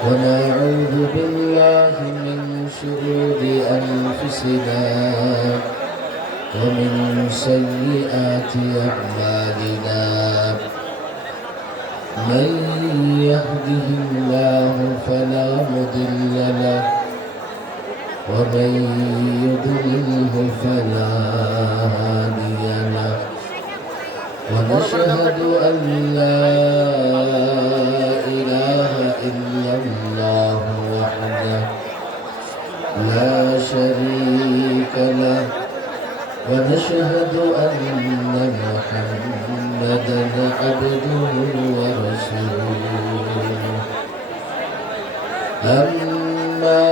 ونعوذ بالله من شرور أنفسنا ومن سيئات أعمالنا من يهده الله فلا مضل له ومن يضلله فلا هادي له ونشهد أن لا إله إلا الله وحده لا شريك له ونشهد أن محمدا عبده ورسوله أما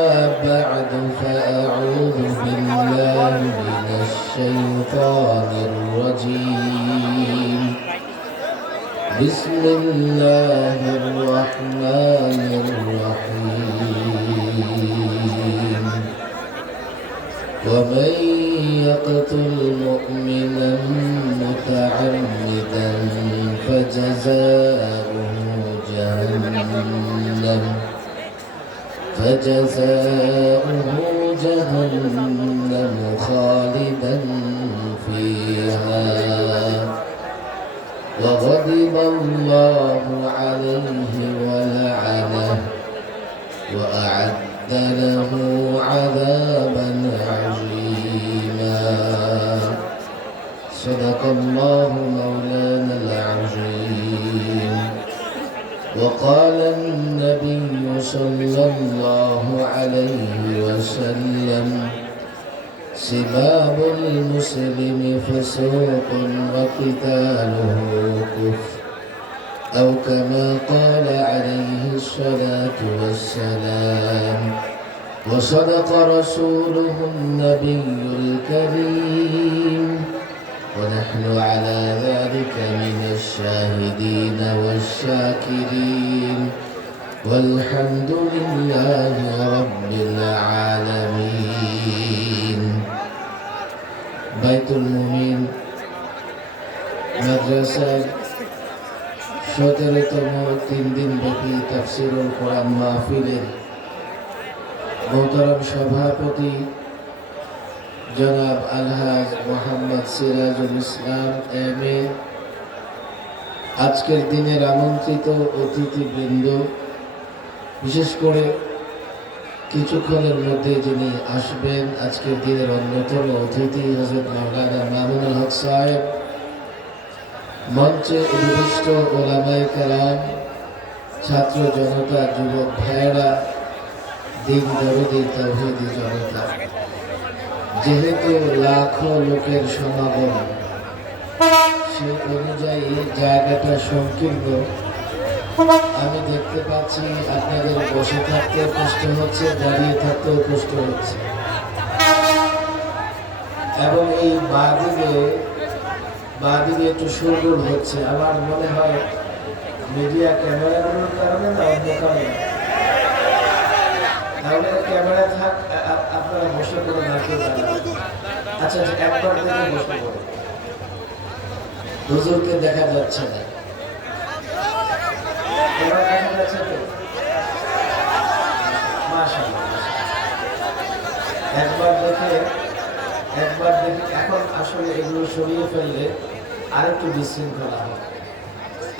بعد فأعوذ بالله من الشيطان الرجيم بسم الله الرحمن الرحيم ومن يقتل مؤمنا متعمدا فجزاؤه جهنم خالدا فيها وغضب الله عليه ولعنه وأعد له عذابا عظيما صدق الله مولانا العظيم وقال النبي صلى الله عليه وسلم سباب المسلم فسوق وقتاله كفر أو كما قال عليه الصلاة والسلام وصدق رسوله النبي الكريم ونحن على ذلك من الشاهدين والشاكرين والحمد لله رب العالمين বাইতুল মুমিন মাদ্রাসার 17তম 3 দিন ব্যাপী তাফসীরুল কোরআন মাহফিলের মোহতারাম সভাপতি জনাব আলহাজ মোহাম্মদ সিরাজুল ইসলাম এম.এ, আজকের দিনের আমন্ত্রিত অতিথিবৃন্দ, বিশেষ করে কিছুক্ষণের মধ্যে যিনি আসবেন আজকের দিনের অন্যতম অতিথি হযরত মাওলানা মামুনুল হক সাহেব, মঞ্চে উপবিষ্ট ওলামায়ে কেরাম, ছাত্র জনতা, যুবক ভাইয়েরা, দিন দরদি তাওহীদি জনতা, যেহেতু লাখো লোকের সমাগম, সেই অনুযায়ী জায়গাটা সংকীর্ণ। আমি দেখতে পাচ্ছি আপনাদের বসে থাকতেও কষ্ট হচ্ছে, দাঁড়িয়ে থাকতেও কষ্ট হচ্ছে, এবং এই বাদিকে একটু সুরগুল হচ্ছে। আমার মনে হয় মিডিয়া ক্যামেরাগুলোর কারণে না, অন্য কারণে। তাহলে ক্যামেরা থাক, আপনারা বসে করে না কেউ দাঁড়াবেন। আচ্ছা, একবার দেখে বসে পড়ে, হুজুরকে দেখা যাচ্ছে না, এবার দেখা যাচ্ছে তো? মাশাআল্লাহ, একবার দেখে এখন আসলে এগুলো সরিয়ে ফেললে আরেকটু বিশৃঙ্খলা হবে।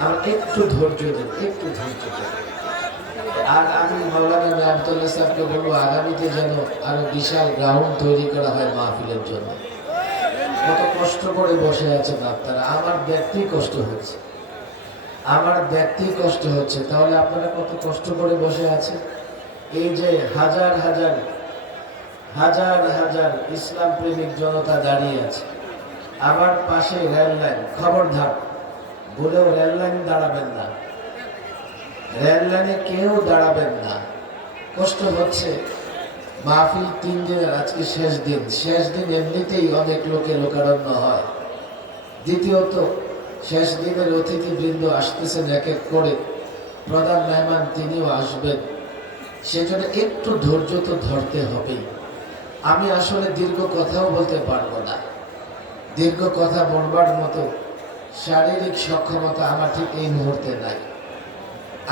আমার একটু ধৈর্য দেন, একটু ধৈর্য দেন। আর আমি মাওলানা আব্দুল্লাহ সাহেবকে বলবো আগামীতে যেন আরো বিশাল গ্রাউন্ড তৈরি করা হয় মাহফিলের জন্য। কত কষ্ট করে বসে আছেন আপনারা, আমার দেখতেই কষ্ট হচ্ছে, তাহলে আপনারা কত কষ্ট করে বসে আছেন। এই যে হাজার হাজার ইসলাম প্রেমিক জনতা দাঁড়িয়ে আছে, আবার পাশে রেল লাইন, খবরদার বলেও রেল লাইন দাঁড়াবেন না, রেল লাইনে কেউ দাঁড়াবেন না। কষ্ট হচ্ছে, মাহফিল 3 দিনের, আজকে শেষ দিন এমনিতেই অনেক লোকারণ্য হয়। দ্বিতীয়ত শেষ দিনের অতিথিবৃন্দ আসতেছেন এক এক করে, প্রধান মেহমান তিনিও আসবেন, সেজন্য একটু ধৈর্য তো ধরতে হবে। আমি আসলে দীর্ঘ কথাও বলতে পারবো না, দীর্ঘ কথা বলবার মতো শারীরিক সক্ষমতা আমার ঠিক এই মুহূর্তে নাই।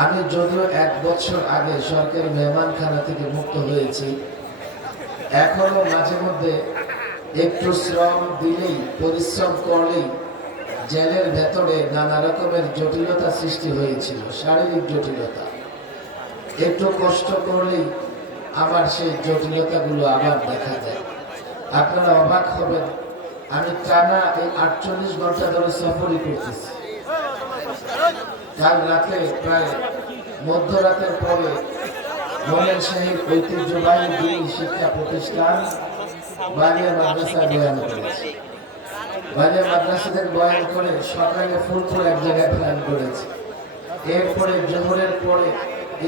আমি যদিও 1 বছর আগে সরকারি মেহমানখানা থেকে মুক্ত হয়েছি, এখনো মাঝে মধ্যে একটু শ্রম দিলেই, পরিশ্রম করলেই জেলের ভেতরে নানা রকমের জটিলতা সৃষ্টি হয়েছিল, শারীরিক জটিলতা। একটু কষ্ট করলেই আমার সেই জটিলতাগুলো আবার দেখা যায়। আপনারা অবাক হবেন, আমি টানা এই 48 ঘন্টা ধরে সফরই করতেছি। কাল রাতে প্রায় মধ্যরাতের পরে মোমেন শাহীর ঐতিহ্যবাহী দিনী শিক্ষা প্রতিষ্ঠান বালিয়া মাদ্রাসা বয়ান করেছে। বালিয়া মাদ্রাসা থেকে বয়ান করে সকালে ফুলপুর এক জায়গায় প্ল্যান করেছে। এরপরে জোহরের পরে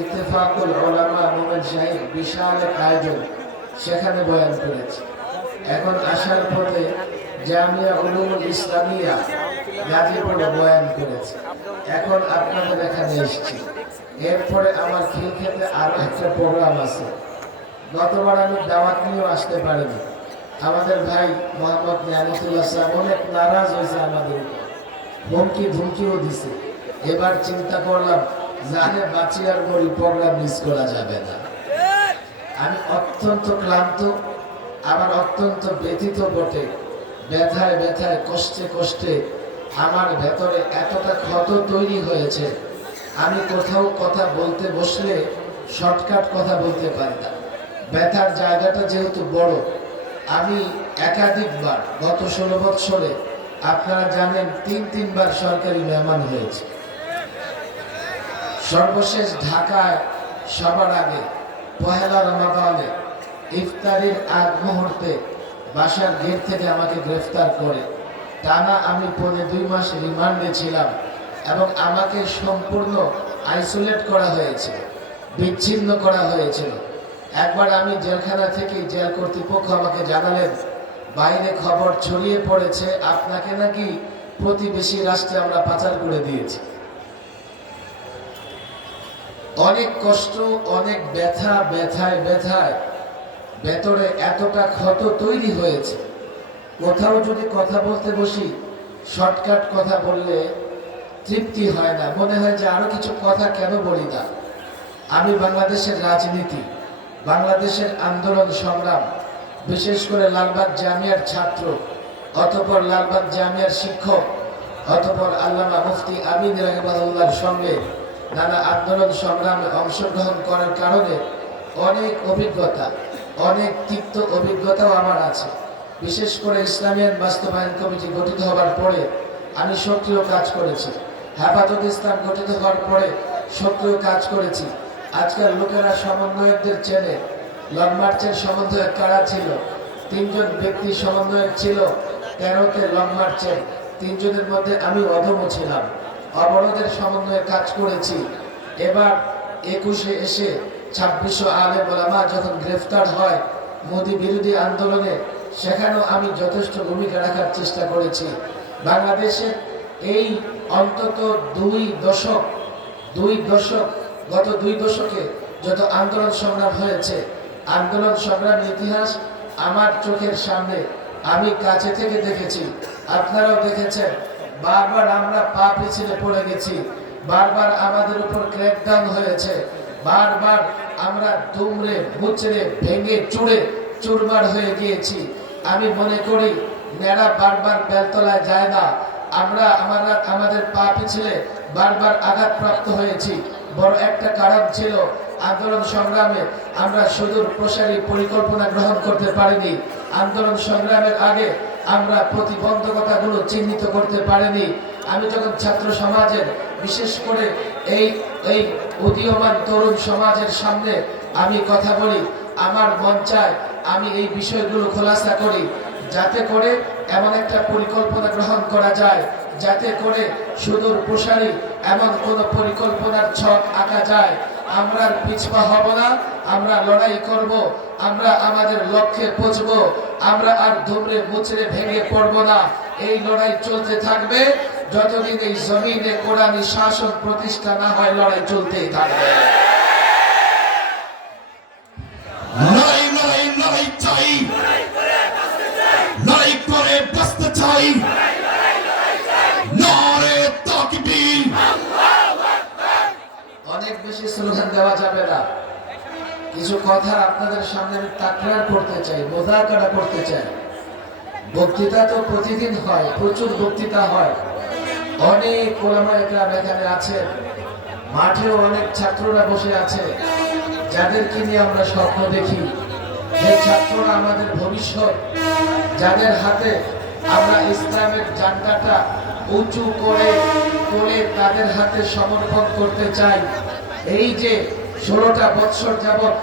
ইত্তেফাকুল উলামা মোমেন শাহীর বিশাল এক আয়োজন, সেখানে বয়ান করেছে। এখন আসার পথে জামিয়া উলুমুল ইসলামিয়া গাজীপুরে বয়ান করেছে। এখন আপনাদের এখানে এসেছি। এরপরে আমার খিলক্ষেতে আরো একটা প্রোগ্রাম আছে। গতবার আমি দাওয়াত নিয়েও আসতে পারিনি। আমাদের ভাই মোহাম্মদ নিয়ামতুল্লাহ সাহেব অনেক নারাজ হয়েছে আমাদের উপর, হুমকি ধুমকিও দিছে। এবার চিন্তা করলাম, জানে বাঁচি আর মরি, প্রোগ্রাম মিস করা যাবে না। আমি অত্যন্ত ক্লান্ত, আমার অত্যন্ত ব্যথিত বটে। ব্যথায় ব্যথায়, কষ্টে কষ্টে আমার ভেতরে এতটা ক্ষত তৈরি হয়েছে, আমি কোথাও কথা বলতে বসলে শর্টকাট কথা বলতে পারি না। ব্যথার জায়গাটা যেহেতু বড়, আমি একাধিকবার গত 16 বৎসরে আপনারা জানেন 3বার সরকারি মেহমান হয়েছে। সর্বশেষ ঢাকায় সবার আগে পহেলা রমাদানে ইফতারির আগ মুহূর্তে বাসার গেট থেকে আমাকে গ্রেফতার করে টানা আমি 2.5 মাস রিমান্ডে ছিলাম এবং আমাকে সম্পূর্ণ আইসোলেট করা হয়েছিল, বিচ্ছিন্ন করা হয়েছিল। একবার আমি জেলখানা থেকে জেল কর্তৃপক্ষ আমাকে জানালেন, বাইরে খবর ছড়িয়ে পড়েছে আপনাকে নাকি প্রতিবেশী রাষ্ট্রে আমরা পাচার করে দিয়েছি। অনেক কষ্ট, অনেক ব্যথা, ব্যথায় ব্যথায় ভেতরে এতটা ক্ষত তৈরি হয়েছে। কোথাও যদি কথা বলতে বসি, শর্টকাট কথা বললে তৃপ্তি হয় না, মনে হয় যে আরো কিছু কথা কেন বলি না। আমি বাংলাদেশের রাজনীতি, বাংলাদেশের আন্দোলন সংগ্রাম, বিশেষ করে লালবাগ জামিয়ার ছাত্র, অতঃপর লালবাগ জামিয়ার শিক্ষক, অতঃপর আল্লামা মুফতি আমিন রাহিমাহুল্লাহর সঙ্গে নানা আন্দোলন সংগ্রামে অংশগ্রহণ করার কারণে অনেক অভিজ্ঞতা, অনেক তিক্ত অভিজ্ঞতাও আমার আছে। বিশেষ করে ইসলামিয়ান বাস্তবায়ন কমিটি গঠিত হওয়ার পরে আমি সক্রিয় কাজ করেছি। হেফাজত ইসলাম গঠিত হওয়ার পরে সক্রিয় কাজ করেছি। আজকাল লোকেরা সমন্বয়কদের চেনে। লং মার্চের সমন্বয়ক কারা ছিল? 3 জন ব্যক্তি সমন্বয়ক ছিল 13তে লং মার্চের। 3 জনের মধ্যে আমি অধম ছিলাম। অবরোধের সমন্বয়ে কাজ করেছি। এবার 21-এ এসে 2600 আলেম ওলামা যখন গ্রেফতার হয় মোদি বিরোধী আন্দোলনে, সেখানেও আমি যথেষ্ট ভূমিকা রাখার চেষ্টা করেছি। বাংলাদেশের এই অন্তত 2 দশক, গত 2 দশকে যত আন্দোলন সংগ্রাম হয়েছে, আন্দোলন সংগ্রামের ইতিহাস আমার চোখের সামনে, আমি কাছে থেকে দেখেছি, আপনারাও দেখেছেন। বারবার আমরা পা পিছলে পড়ে গেছি, বারবার আমাদের উপর ক্র্যাকডাউন হয়েছে, বারবার আমরা দুমড়ে মুচড়ে ভেঙে চুড়ে চুরমার হয়ে গিয়েছি। আমি মনে করি নেড়া বারবার বেলতলায় যায় না। আমরা আমাদের পা পিছলে বারবার আঘাতপ্রাপ্ত হয়েছি। বড় একটা কারণ ছিল আন্দোলন সংগ্রামে আমরা সুদূর প্রসারী পরিকল্পনা গ্রহণ করতে পারিনি। আন্দোলন সংগ্রামের আগে আমরা প্রতিবন্ধকতাগুলো চিহ্নিত করতে পারিনি। আমি যখন ছাত্র সমাজের, বিশেষ করে এই উদীয়মান তরুণ সমাজের সামনে আমি কথা বলি, আমার মন চায় আমি এই বিষয়গুলো খোলাসা করি, যাতে করে এমন একটা পরিকল্পনা গ্রহণ করা যায়, যাতে করে সুদূর প্রসারী এমন কোন পরিকল্পনার ছক আঁকা যায়। আমরা পিছপা হব না, আমরা লড়াই করব, আমরা আমাদের লক্ষ্যে পৌঁছবো, আমরা আর দুমড়ে মুচড়ে ভেঙে পড়ব না। এই লড়াই চলতে থাকবে যতদিন এই জমিনে কোরআনী শাসন প্রতিষ্ঠা না হয়, লড়াই চলতেই থাকবে। লড়াই লড়াই লড়াই চাই, লড়াই করে বাঁচতে চাই। নারে তাকবীর। কিছু কথা আপনাদের সামনে আমি তাকরার করতে চাই, মোজাকারা করতে চাই। বক্তৃতা তো প্রতিদিন হয়, প্রচুর বক্তৃতা হয়, অনেক ওলামায়ে কেরাম এখানে আছেন, মাঠেও অনেক ছাত্ররা বসে আছে যাদেরকে নিয়ে আমরা স্বপ্ন দেখি। যে ছাত্ররা আমাদের ভবিষ্যৎ, যাদের হাতে আমরা ইসলামের ঝান্ডাটা উঁচু করে তুলে তাদের হাতে সমর্পণ করতে চাই। এই যে 16টা বৎসর যাবৎ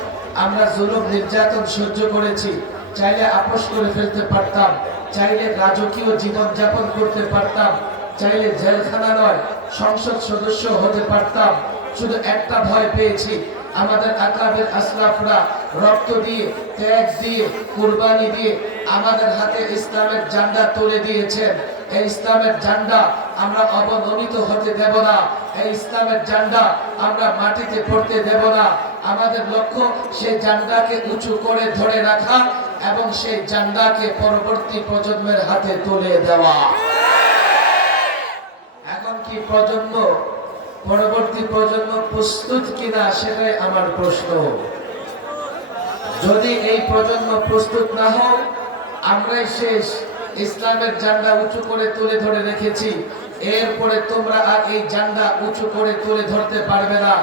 আমরা জুলুম নির্যাতন সহ্য করেছি, চাইলে আপোষ করে ফেলতে পারতাম, চাইলে রাজকীয় জীবন যাপন করতে পারতাম, চাইলে জেলখানা নয় সংসদ সদস্য হতে পারতাম। শুধু একটা ভয় পেয়েছি, আমাদের আকাবের আসলাফরা রক্ত দিয়ে, ত্যাগ দিয়ে, কুরবানি দিয়ে আমাদের হাতে ইসলামের ঝান্ডা তুলে দিয়েছেন। এই ইসলামের ঝান্ডা আমরা অবনমিত হতে দেব না, এই ইসলামের ঝান্ডা আমরা মাটিতে পড়তে দেব না। আমাদের লক্ষ্য সেই ঝান্ডাকে উঁচু করে ধরে রাখা এবং সেই ঝান্ডাকে পরবর্তী প্রজন্মের হাতে তুলে দেওয়া। এখন কি পরবর্তী প্রজন্ম প্রস্তুত কিনা সেটাই আমার প্রশ্ন। যদি এই প্রজন্ম প্রস্তুত না হোক, আমরাই শেষ। ইসলামের ঝান্ডা উঁচু করে তুলে ধরে রেখেছি, এরপরে তোমরা আর এই ঝান্ডা উঁচু করে তুলে ধরতে পারবে না।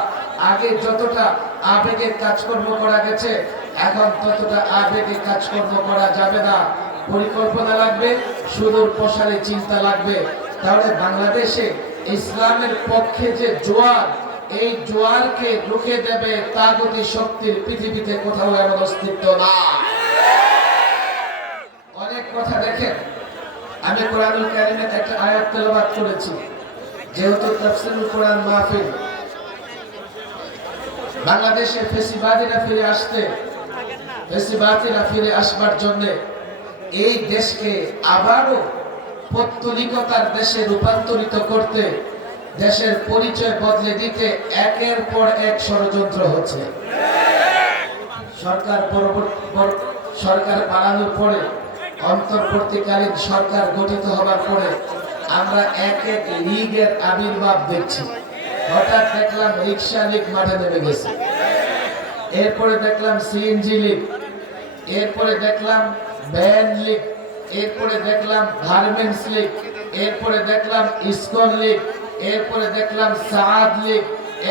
আগে যতটা আবেগে কাজকর্ম করা গেছে, এখন ততটা আবেগে কাজকর্ম করা যাবে না। পরিকল্পনা লাগবে, সুদূর প্রসারী চিন্তা লাগবে। তাহলে বাংলাদেশে ইসলামের পক্ষে যে জোয়ার, এই জোয়ারকে রুখে দেবে তাগুতি শক্তির পৃথিবীতে কোথাও এমন অস্তিত্ব না। অনেক কথা দেখেন, আমি কোরআনুল কারীমের একটা আয়াত তেলাওয়াত করেছি, যেহেতু তাফসীরুল কোরআন মাহফিল। বাংলাদেশে ফেসিবাদীরা ফিরে আসবার জন্য এই দেশকে আবারও পৌত্তলিকতার দেশে রূপান্তরিত করতে, দেশের পরিচয় বদলে দিতে একের পর এক ষড়যন্ত্র হচ্ছে। সরকার বানানোর পরে, অন্তর্বর্তীকালীন সরকার গঠিত হবার পরে আমরা এক এক লীগের আবির্ভাব দেখছি। হঠাৎ দেখলাম রিক্সা লীগ মাঠে নেমে গেছে, এরপরে দেখলাম সিএনজি লীগ, এরপরে দেখলাম ভ্যান লীগ, এরপরে দেখলাম গার্মেন্টস লীগ, এরপরে দেখলাম ইসকন লীগ, এরপরে দেখলাম সাদ লীগ,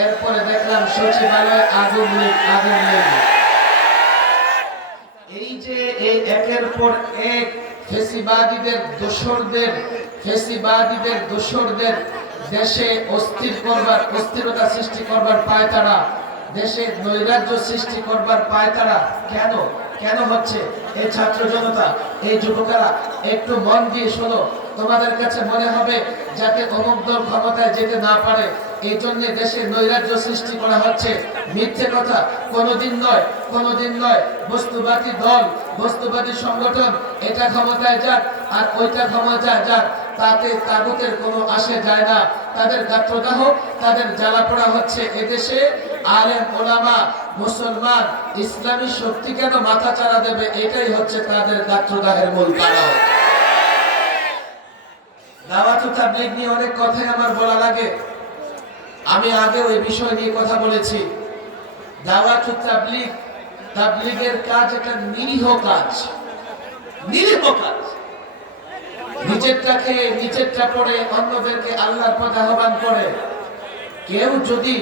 এরপরে দেখলাম সচিবালয় আগুন লীগ। এই যে এই একের পর এক ফেসিবাদীদের দোসরদের দেশে অস্থিরতা সৃষ্টি করবার পায়তারা, দেশে নৈরাজ্য সৃষ্টি করবার পায়তারা কেন হচ্ছে? এই ছাত্র জনতা, এই যুবকেরা একটু মন দিয়ে শোনো। তোমাদের কাছে মনে হবে যাতে অমুক দল ক্ষমতায় যেতে না পারে, এই জন্য দেশে নৈরাজ্য সৃষ্টি করা হচ্ছে। মিথ্যে কথা, কোনোদিন নয়। বস্তুবাদী দল, বস্তুবাদী সংগঠন এটা ক্ষমতায় যাক আর ওইটা ক্ষমতায় যাক, তাতে তাগুতের কোনো আসে যায় না। তাদের গাত্রদাহ, তাদের জ্বালাপোড়া হচ্ছে এদেশে। আলেম ওলামা, মুসলমান, ইসলামী শক্তি কেন মাথা চাড়া দেবে? এটাই হচ্ছে তাদের গাত্রদাহের মূল কারণ। দাওয়াত তাবলীগ নিয়ে অনেক কথাই আমার বলা লাগে, আমি আগেও এই বিষয় নিয়ে কথা বলেছি। দাওয়াত তাবলীগের কাজ একটা নিরীহ কাজ। নিজেরটা পড়ে অন্যদেরকে আল্লাহর পথে আহ্বান করে। কেউ যদি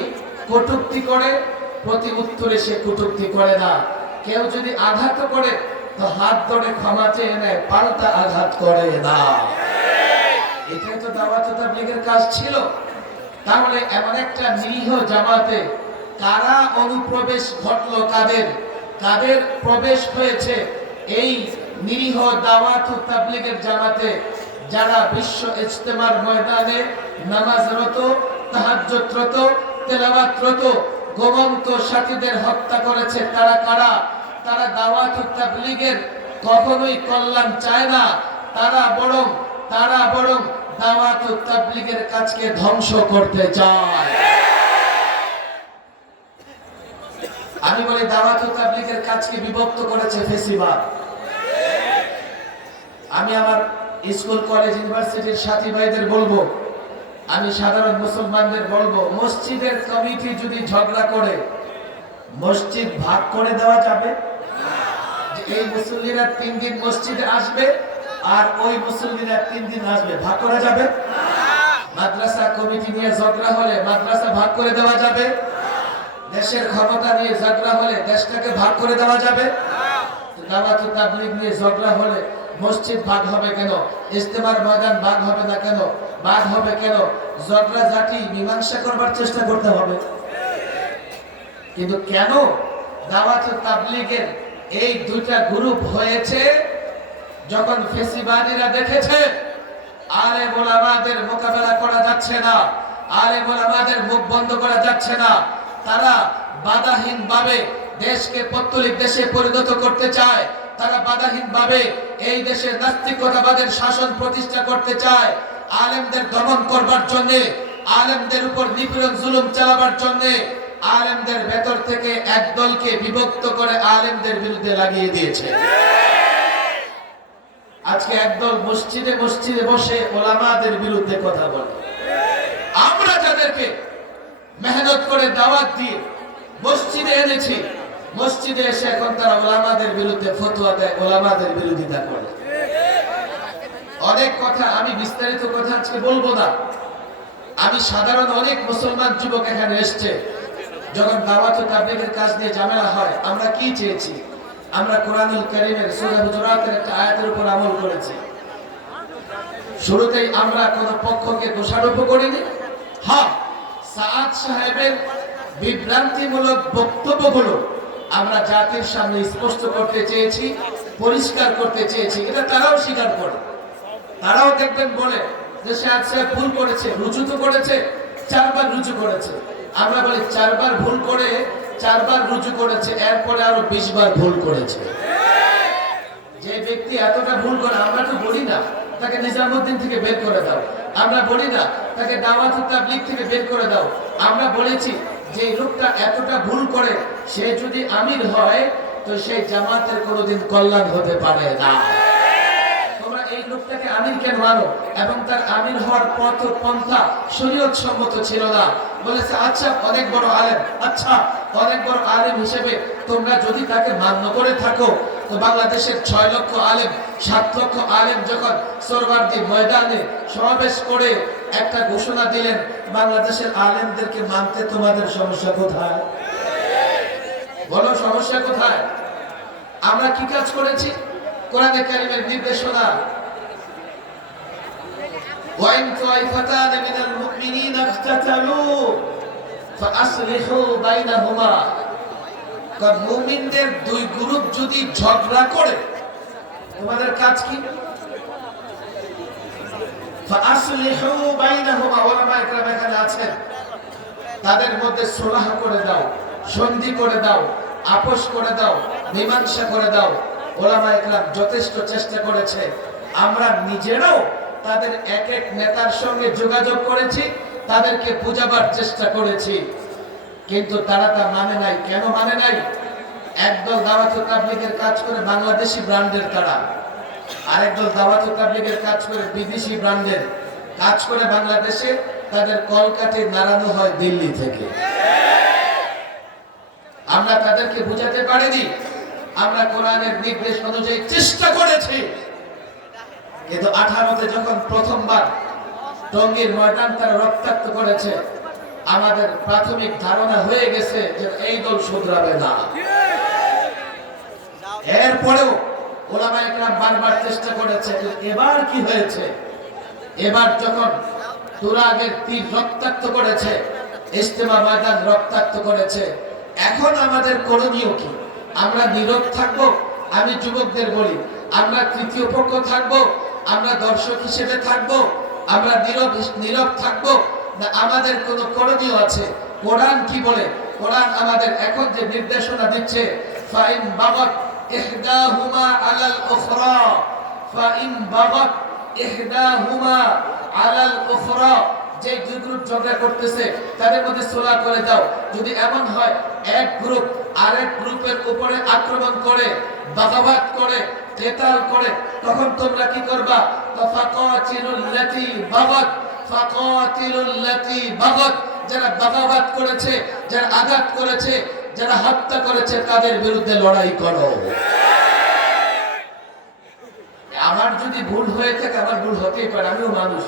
কটূক্তি করে, প্রতি উত্তরে সে কটূক্তি করে না। কেউ যদি আঘাত করে তো হাত ধরে ক্ষমা চেয়ে নেয়, পাল্টা আঘাত করে না। এটাই তো দাওয়াত তাবলীগের কাজ ছিল। তাহলে এমন একটা নিরীহ জামাতে কারা অনুপ্রবেশ ঘটলো, কাদের প্রবেশ হয়েছে এই নিরীহ দাওয়াত তাবলীগের জামাতে? যারা বিশ্ব ইজতেমার ময়দানে নামাজরত, তাহাজ্জুদরত, তেলাওয়াতরত গোমন্ত সাথীদের হত্যা করেছে। তারা কারা? তারা দাওয়াত তাবলীগের কখনোই কল্যাণ চায় না। তারা বরং দাওয়াত তাবলীগের কাজকে ধ্বংস করতে চায়। আমি বলি দাওয়াত তাবলীগের কাজকে বিভক্ত করেছে ফেসিবাদ। আমি আমার স্কুল, কলেজ, ইউনিভার্সিটির সাথী ভাইদের বলবো, আমি সাধারণ মুসলমানদের বলবো, মসজিদের কমিটি যদি ঝগড়া করে, মসজিদ ভাগ করে দেওয়া যাবে? যে এই মুসল্লিরা 3 দিন মসজিদে আসবে আর ওই মুসল্লিরা 3 দিন আসবে, ভাগ করা যাবে? মাদ্রাসা কমিটি নিয়ে ঝগড়া হলে মাদ্রাসা ভাগ করে দেওয়া যাবে? দেশের ক্ষমতা নিয়ে ঝগড়া হলে দেশটাকে ভাগ করে দেওয়া যাবে? দাওয়াত ও তাবলীগ নিয়ে ঝগড়া হলে মসজিদ ভাগ হবে কেন? ইজতেমার ময়দান ভাগ হবে না কেন? ভাগ হবে কেন? ঝগড়া ঝাঁটি মীমাংসা করবার চেষ্টা করতে হবে। কিন্তু কেন দাওয়াত ও তাবলীগের এই দুইটা গ্রুপ হয়েছে? যখন ফেসিবাদীরা দেখেছে আলেম ওলামাদের মোকাবেলা করা যাচ্ছে না, আলেম ওলামাদের মুখ বন্ধ করা যাচ্ছে না, তারা বাধাহীনভাবে দেশকে পৌত্তলিক দেশে পরিণত করতে চায়, তারা বাধাহীনভাবে এই দেশে নাস্তিকতাবাদের শাসন প্রতিষ্ঠা করতে চায়, আলেমদের দমন করবার জন্য, আলেমদের উপর নিপীড়ন জুলুম চালাবার জন্য আলেমদের ভেতর থেকে এক দলকে বিভক্ত করে আলেমদের বিরুদ্ধে লাগিয়ে দিয়েছে। আজকে একদল মসজিদে মসজিদে বসে ওলামাদের বিরুদ্ধে কথা বলে। আমরা যাদেরকে মেহনত করে দাওয়াত দিয়ে মসজিদে এনেছি, মসজিদে এসে এখন তারা ওলামাদের বিরুদ্ধে ফতোয়া দেয়, ওলামাদের বিরোধিতা করে। অনেক কথা, আমি বিস্তারিত কথা আজকে বলবো না। আমি সাধারণ অনেক মুসলমান যুবক এখানে এসছে, যখন দাওয়াত ও তাবলীগের কাজ নিয়ে ঝামেলা হয় আমরা কি চেয়েছি? আমরা কোরআনুল কারীমের সূরা হুজুরাতের একটা আয়াতের উপর আমল করেছি। শুরুতেই আমরা কোন পক্ষকে দোষারোপ করিনি। হ্যাঁ, সাআদ সাহেবের বিভ্রান্তিমূলক বক্তব্যগুলো আমরা জাতির সামনে স্পষ্ট করতে চেয়েছি, পরিষ্কার করতে চেয়েছি। এটা তারাও স্বীকার করে, তারাও দেখবেন বলে যে সাআদ সাহেব ভুল করেছে, রুজু তো করেছে, 4 বার রুজু করেছে। আমরা বলি 4 বার ভুল করে 4 বার রুজু করেছে, এরপরে আরো 20 বার ভুল করেছে। যে ব্যক্তি এতটা ভুল করে, আমরা তো বলি না তাকে নিজামউদ্দিন থেকে বের করে দাও, আমরা বলি না তাকে দাওয়াত ও তাবলীগ থেকে বের করে দাও। আমরা বলেছি যে লোকটা এতটা ভুল করে সে যদি আমির হয় তো সেই জামাতের কোনোদিন কল্যাণ হতে পারে না। তোমরা এই লোকটাকে আমির কেন মানো? এবং তার আমির হওয়ার পথ ও পন্থা শরীয়ত সম্মত ছিল না। বলেছে আচ্ছা অনেক বড় আলেম, আচ্ছা অনেক বড় আলেম হিসেবে তোমরা যদি তাকে মান্য করে থাকো, তো বাংলাদেশের 6 লক্ষ আলেম 7 লক্ষ আলেম যখন সোহরাওয়ার্দী ময়দানে সমাবেশ করে একটা ঘোষণা দিলেন, বাংলাদেশের আলেমদেরকে মানতে তোমাদের সমস্যা কোথায়? বলো সমস্যা কোথায়? আমরা কি কাজ করেছি? কোরআনে কারীমের নির্দেশনা, ওয়াইন তাইফাতান মিনাল মুমিনিনা ইখতাতালু ফাআসলিহু বাইনাহুমা। মুমিনদের 2 গ্রুপ যদি ঝগড়া করে, তোমাদের কাজ কি? ফাআসলিহু বাইনাহুমা। ওলামায়ে কেরাম এখানে আছেন, তাদের মধ্যে সুলহ করে দাও, সন্ধি করে দাও, আপোষ করে দাও, মীমাংসা করে দাও। ওলামায়ে কেরাম যথেষ্ট চেষ্টা করেছে। আমরা নিজেরাও তাদের এক এক নেতার সঙ্গে যোগাযোগ করেছি, তাদেরকে বুঝাবার চেষ্টা করেছি, কিন্তু তারা তা মানে নাই। কেন মানে নাই? একদল দাওয়াত ও তাবলীগের কাজ করে বাংলাদেশি ব্র্যান্ডের, তারা আরেকদল দাওয়াত ও তাবলীগের কাজ করে বিদেশি ব্র্যান্ডের কাজ করে বাংলাদেশে, তাদের কলকাঠি নাড়ানো হয় দিল্লি থেকে। আমরা তাদেরকে বুঝাতে পারিনি। আমরা কোরআনের নির্দেশ অনুযায়ী চেষ্টা করেছি, কিন্তু 18তে যখন প্রথমবার টঙ্গীর ময়দান তারা রক্তাক্ত করেছে, আমাদের প্রাথমিক ধারণা হয়ে গেছে যে এই দল শুধরাবে না। এরপরেও ওলামায়ে কেরাম বারবার চেষ্টা করেছে। এবার কি হয়েছে? এবার যখন তুরাগের তীর রক্তাক্ত করেছে, ইজতেমা ময়দান রক্তাক্ত করেছে, এখন আমাদের করণীয় কি? আমরা নীরব থাকবো? আমি যুবকদের বলি, আমরা তৃতীয় পক্ষ থাকবো, আমরা দর্শক হিসেবে থাকবো, আমরা নীরব থাকবো, না আমাদের কোনো করণীয় আছে? কোরআন কি বলে? কোরআন আমাদের এখন যে নির্দেশনা দিচ্ছে, ফাইন বাগাত ইহদাহুমা আলাল উখরা, ফাইন বাগাত ইহদাহুমা আলাল উখরা, যে 2 গ্রুপ ঝগড়া করতেছে তাদের মধ্যে সুলহ করে দাও। যদি এমন হয় এক গ্রুপ আরেক গ্রুপের উপরে আক্রমণ করে, বাগাবাত করে, কেতাল করে, তখন তোমরা কি করবা? ফাকাতিলুল্লাতী বাগাত, ফাকাতিলুল্লাতী বাগাত। যারা বাগাবাত করেছে, যারা আঘাত করেছে, যারা হত্যা করেছে তাদের বিরুদ্ধে লড়াই করো। আমার যদি ভুল হয়ে থাকে, আমার ভুল হতেই পারে, আমিও মানুষ।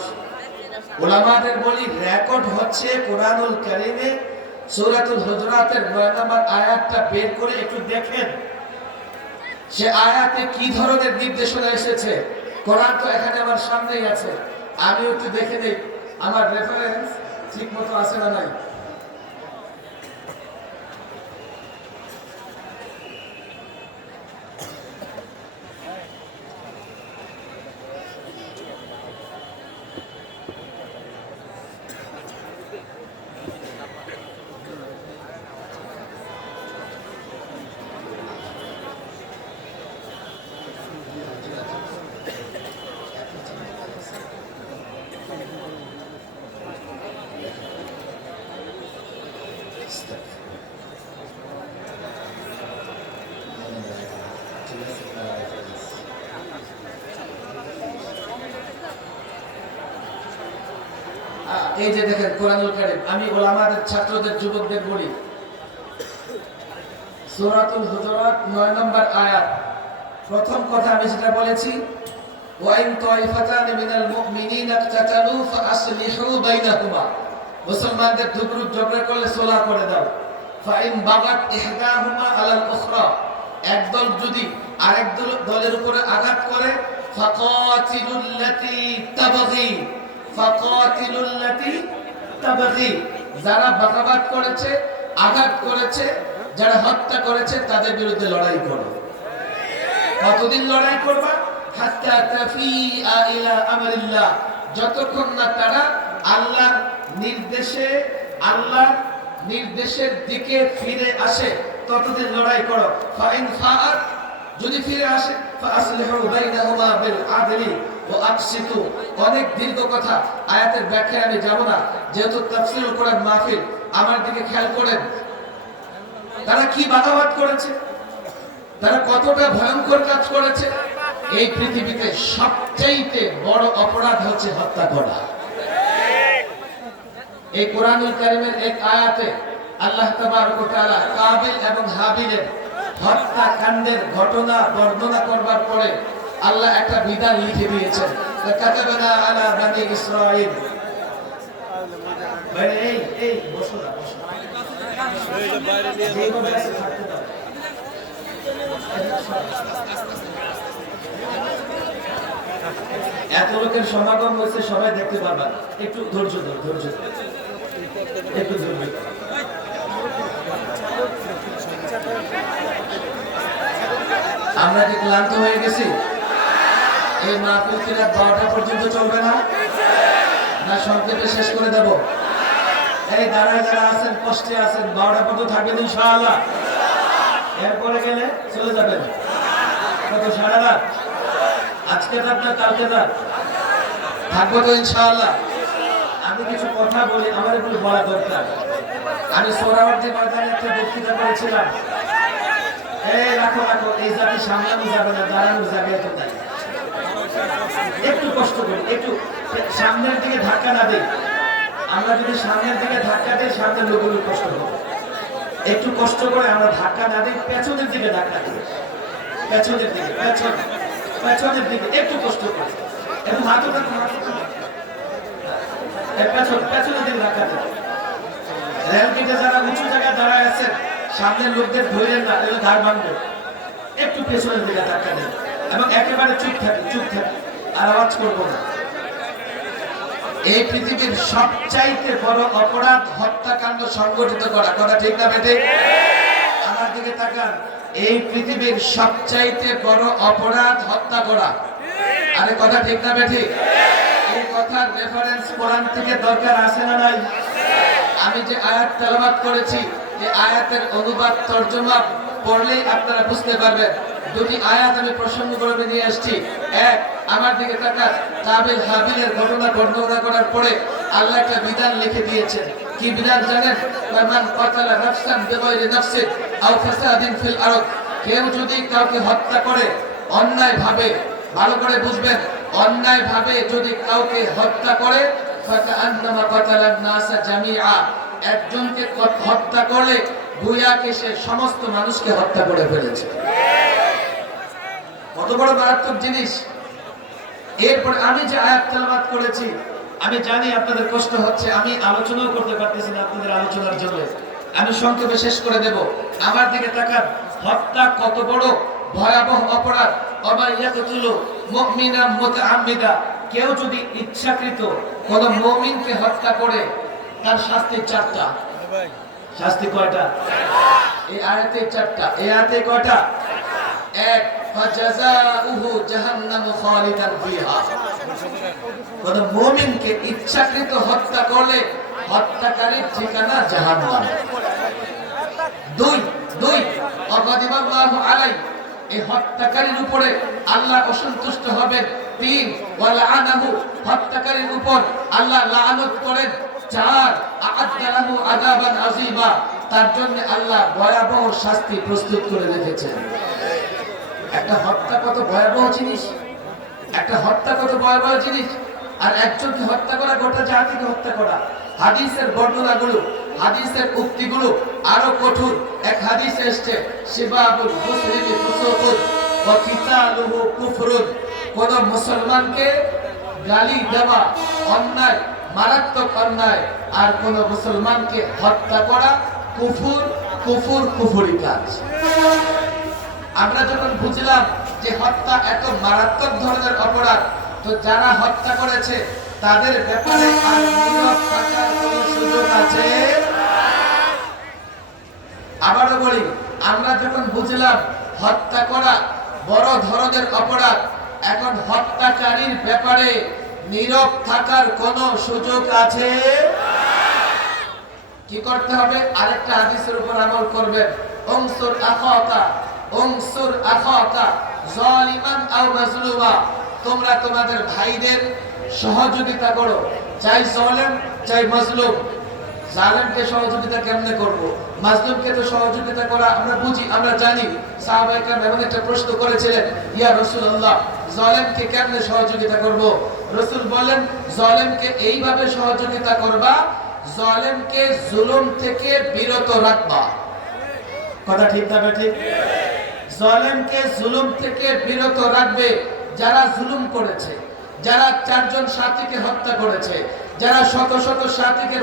উলামাদের বলি, রেকর্ড হচ্ছে কোরআনুল কারীমে সূরাতুল হুজুরাতের 9 নম্বর আয়াতটা বের করে একটু দেখেন, সে আয়াতে কি ধরনের নির্দেশনা এসেছে। কোরআন তো এখানে আমার সামনেই আছে, আমি একটু দেখে নেই আমার রেফারেন্স ঠিক মতো আছে না নাই। এই যে দেখেন কোরআনুল কারীম, আমি ওলামাদের ছাত্রদের যুবকদের বলি, সূরাতুল হুজুরাত 9 নম্বর আয়াত, প্রথম কথা আমি যেটা বলেছি, ওয়া ইন তাইফাতান মিনাল মুমিনিনা ইকতাতালু ফাআসলিহু বাইনাহুমা, মুসলমানদের দুই গ্রুপ ঝগড়া করলে সুলহ করে দাও। ফা ইন বাগাত ইহদাহুমা আলাল উখরা, একদল যদি আরেক দলের উপরে আঘাত করে, ফাকাতিলুল লাতী তাবগী, ফাকাতিলুল লাতী তাবগী, যারা বাগাবাত করেছে, আঘাত করেছে, যারা হত্যা করেছে তাদের বিরুদ্ধে লড়াই করো। কতদিন লড়াই করবা? হাত্তা তাফিআ ইলা আমরিল্লাহ, যতক্ষণ না তারা আল্লাহর নির্দেশের দিকে ফিরে আসে, ততদিন লড়াই করো। ফাইন ফাআত, যদি ফিরে আসে, ফাআসলিহু বাইনাহুমা বিল আদলি ওয়া আকসিতু। অনেক দীর্ঘ কথা, আয়াতের ব্যাখ্যায় আমি যাব না, যেহেতু তাফসীরুল কোরআন মাহফিল। আমার দিকে খেয়াল করেন, তারা কি বাগাবাত করেছে, তারা কতটা ভয়ঙ্কর কাজ করেছে। এই পৃথিবীতে সবচেয়ে বড় অপরাধ হচ্ছে হত্যা করা। এই কোরআনুল কারীমের এক আয়াতে আল্লাহ তাবারক ওয়া তাআলা কাবিল এবং হাবিলের হত্যাকাণ্ডের ঘটনা বর্ণনা করবার পরে আল্লাহ একটা বিধান লিখে দিয়েছেন, কাতাবানা আলা বানি ইসরাঈল। মানে এই বসো না, বসো বাইরে নিয়ে থাকতে দাও। এত লোকের সমাগম হয়েছে, সবাই দেখতে পারবেন, একটু ধৈর্য ধর, ধৈর্য একটু ধৈর্য। আমরা কি ক্লান্ত হয়ে গেছি? এই মাহফিল কি রাত 12টা পর্যন্ত চলবে না? না সংক্ষেপে শেষ করে দেব? এই দাঁড়ায় যারা আছেন, কষ্টে আছেন, 12টা পর্যন্ত থাকবেন ইনশাআল্লাহ। এরপরে গেলে চলে যাবেন কত, সারা রাত? আজকে রাত না কালকে রাত? থাকবো তো ইনশাআল্লাহ। আমি কিছু কথা বলি, আমার এগুলো বলা দরকার। আমি সোহরাওয়ার্দী ময়দানে একটা বক্তৃতা করেছিলাম। এই রাখো রাখো, এই জাতি সামলানো যাবে না, দাঁড়ানোর জায়গায় তো নাই। একটু কষ্ট করি, একটু সামনের দিকে ধাক্কা না দিই। আমরা যদি সামনের দিকে ধাক্কা দিই, সামনের লোকগুলো কষ্ট হবে। একটু কষ্ট করে আমরা ধাক্কা না দিই, পেছনের দিকে ধাক্কা দিই, পেছনের দিকে, পেছনের দিকে একটু কষ্ট করে, একটু হাতও রাখো, পেছনের দিকে ধাক্কা দিই। রেলগেটে যারা উঁচু জায়গায় দাঁড়ায় আছেন, সামনের লোকদের ধরেন না, এগুলো ধার ভাঙবে। একটু পেছনের দিকে ধাক্কা দিই এবং একেবারে চুপ থাকি, আর আওয়াজ করবো না। এই পৃথিবীর সবচাইতে বড় অপরাধ হত্যাকাণ্ড সংগঠিত করা, কথা ঠিক না বেটে? আমার দিকে তাকান, এই পৃথিবীর সবচাইতে বড় অপরাধ হত্যা করা। আরে কথা ঠিক না বেটে? এই কথার রেফারেন্স কোরআন থেকে দরকার আছে না নাই? আমি যে আয়াত তেলাওয়াত করেছি, এই আয়াতের অনুবাদ তরজমা পড়লেই আপনারা বুঝতে পারবেন। দুটি আয়াত আমি প্রসঙ্গক্রমে নিয়ে আসছি। এক, আমার দিকে তাকান, কাবিল হাবিলের ঘটনা বর্ণনা করার পরে আল্লাহ একটা বিধান লিখে দিয়েছেন। কি বিধান জানেন? মান কাতালা নাফসান বিগাইরি নাফসিন আও ফাসাদিন ফিল আরদ, কেউ যদি কাউকে হত্যা করে অন্যায় ভাবে, ভালো করে বুঝবেন, অন্যায় ভাবে যদি কাউকে হত্যা করে, ফাকান্নামা কাতালান নাসা জামিআ, একজনকে হত্যা করলে ভুইয়াকে সে সমস্ত মানুষকে হত্যা করে ফেলেছে। কত বড় মারাত্মক জিনিস। এরপরে আমি যে আয়াত তেলাওয়াত করেছি, আমি জানি আপনাদের কষ্ট হচ্ছে, আমি আলোচনাও করতে পারতেছি না আপনাদের আলোচনার জন্য। আমি সংক্ষেপে শেষ করে দেব। আমার দিকে তাকান, হত্যা কত বড় ভয়াবহ অপরাধ। ওয়া ইয়াকতুলু মুমিনা মুতাআম্মিদা, কেউ যদি ইচ্ছাকৃত কোন মুমিনকে হত্যা করে তার শাস্তি 4টা। শাস্তি কয়টা? এই আয়াতে 4টা। এই আয়াতে কয়টা? 1, ফাজাযাউহু জাহান্নামু খালিদান ফিহা। কোন মুমিনকে ইচ্ছাকৃত হত্যা করলে হত্যাকারীর ঠিকানা জাহান্নাম। 2 অগাদিবাল্লাহু আলাইহি, এই হত্যাকারীর উপরে আল্লাহ অসন্তুষ্ট হবেন। 3 ওয়ালাআনাহু, হত্যাকারীর উপর আল্লাহ লাআনত করেন। 4 আ'আদ্দা লাহু আযাবান আযীমা, তার জন্য আল্লাহ ভয়াবহ শাস্তি প্রস্তুত করে রেখেছেন। একটা হত্যা কত ভয়াবহ জিনিস, একটা হত্যা কত ভয়াবহ জিনিস। আর একজনকে হত্যা করা গোটা জাতিকে হত্যা করা। হাদিসের বর্ণনাগুলো, হাদিসের উক্তিগুলো আরো কঠোর। এক হাদিসে এসেছে, শিবাবুল মুসলিমি ফুসুকুন ওয়া কিতালুহু কুফরুন, কোন মুসলমানকে গালি দেওয়া অন্যায়, মারাত্মক অন্যায়। আর কোন মুসলমানকে হত্যা করা কুফর, কুফরি কাজ। আমরা যখন বুঝলাম যে হত্যা এত মারাত্মক ধরনের অপরাধ, তো যারা হত্যা করেছে তাদের ব্যাপারে আর নীরব থাকার কোনো সুযোগ আছে? আবারও বলি, আমরা যখন বুঝলাম হত্যা করা বড় ধরনের অপরাধ, এখন হত্যাকারীর ব্যাপারে নীরব থাকার কোনো সুযোগ আছে? কি করতে হবে? আরেকটা হাদিসের উপর আমল করবেন। উনসুর আখাকা যালিমান আও মাজলুমা, তোমরা তোমাদের ভাইদের সহযোগিতা করো, চাই জালেম চাই মাজলুম। জালেমকে সহযোগিতা কেমনে করব? মাজলুমকে তো সহযোগিতা করা আমরা বুঝি, আমরা জানি। সাহাবায়ে কেরাম এমন একটা প্রশ্ন করেছিলেন, ইয়া রাসূলুল্লাহ, জালেমকে কেমনে সহযোগিতা করব? রাসূল বলেন, জালেমকে এইভাবে সহযোগিতা করবা, জালেমকে জুলুম থেকে বিরত রাখবা। কথা ঠিক না ঠিক? জালেমকে জুলুম থেকে বিরত রাখবে। যারা জুলুম করেছে, যারা 4 জন সাথীকে হত্যা করেছে, যারা শত শত সাথীকে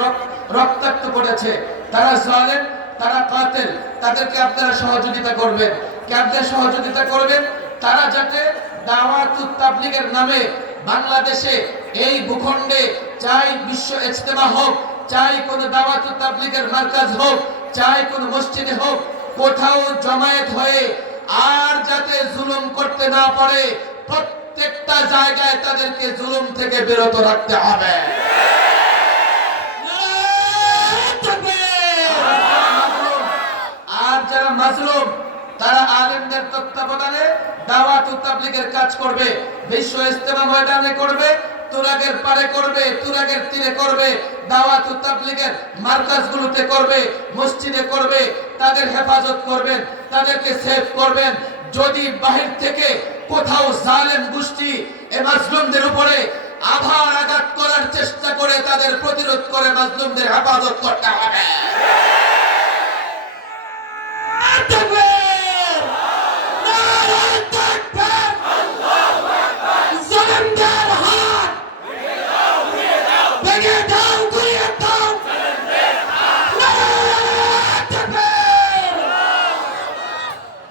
রক্তাক্ত করেছে, তারা জালেম, তারা কাতিল, তাদেরকে আপনারা সহযোগিতা করবেন। কেমনে সহযোগিতা করবেন? তারা যাতে দাওয়াতুত তাবলীগের নামে বাংলাদেশে এই ভূখণ্ডে, চাই বিশ্ব ইজতেমা হোক, চাই কোন দাওয়াতুত তাবলীগের মার্কাজ হোক, চাই কোন মসজিদে হোক, কোথাও জমায়েত হয়ে আর যাতে জুলুম করতে না পারে, প্রত্যেকটা জায়গায় তাদেরকে জুলুম থেকে বিরত রাখতে হবে। আর যারা মাজলুম, তারা আলেমদের তত্ত্বাবধানে দাওয়াতুত তাবলীগের কাজ করবে, বিশ্ব ইজতেমা ময়দানে করবে, তুরাগের পারে করবে, তুরাগের তীরে করবে, দাওয়াতুত তাবলীগের মার্কাজগুলোতে করবে, মসজিদে করবে। তাদের হেফাজত করবেন, তাদেরকে সেভ করবেন। যদি বাহির থেকে কোথাও জালেম গোষ্ঠী এই মাজলুমদের উপরে আঘাত করার চেষ্টা করে, তাদের প্রতিরোধ করে মাজলুমদের হেফাজত করতে হবে।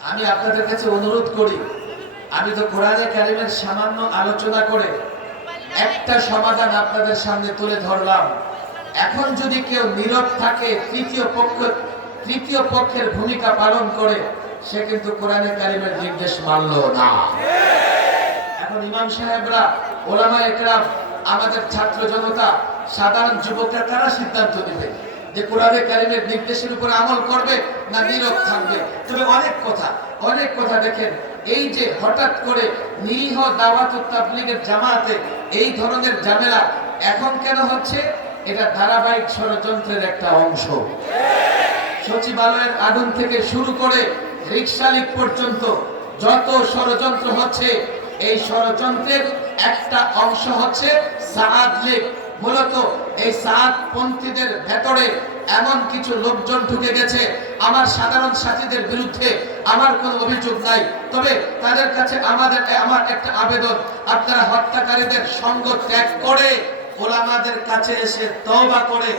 আমি আপনাদের কাছে অনুরোধ করি, আমি তো কোরআনে কারিমের সামান্য আলোচনা করে একটা সমাধান আপনাদের সামনে তুলে ধরলাম। এখন যদি কেউ নীরব থাকে, তৃতীয় পক্ষের ভূমিকা পালন করে, সে কিন্তু কোরআনে কারিমের নির্দেশ মানল না। এখন ইমাম সাহেবরা, ওলামায়ে কেরাম, আমাদের ছাত্র জনতা, সাধারণ যুবকরা, তারা সিদ্ধান্ত নেবে যে কোরআনে কারিমের নির্দেশের উপর আমল করবে না নীরব থাকবে। তবে অনেক কথা দেখেন, এই যে হঠাৎ করে নিরীহ দাওয়াতুত তাবলীগের জামাতে এই ধরনের ঝামেলা এখন কেন হচ্ছে? এটা ধারাবাহিক ষড়যন্ত্রের একটা অংশ। সচিবালয়ের আগুন থেকে শুরু করে রিকশা লীগ পর্যন্ত যত ষড়যন্ত্র হচ্ছে, এই ষড়যন্ত্রের একটা অংশ হচ্ছে সাআদ লীগ। মূলত এই সাআদ পন্থীদের ভেতরে এমন কিছু লোকজন ঢুকে গেছে, আমার সাধারণ সাথীদের বিরুদ্ধে আমার কোনো অভিযোগ নাই, তবে তাদের কাছে আমার একটা আবেদন, আপনারা হত্যাকারীদের সঙ্গ ত্যাগ করে ওলামাদের কাছে এসে তওবা করে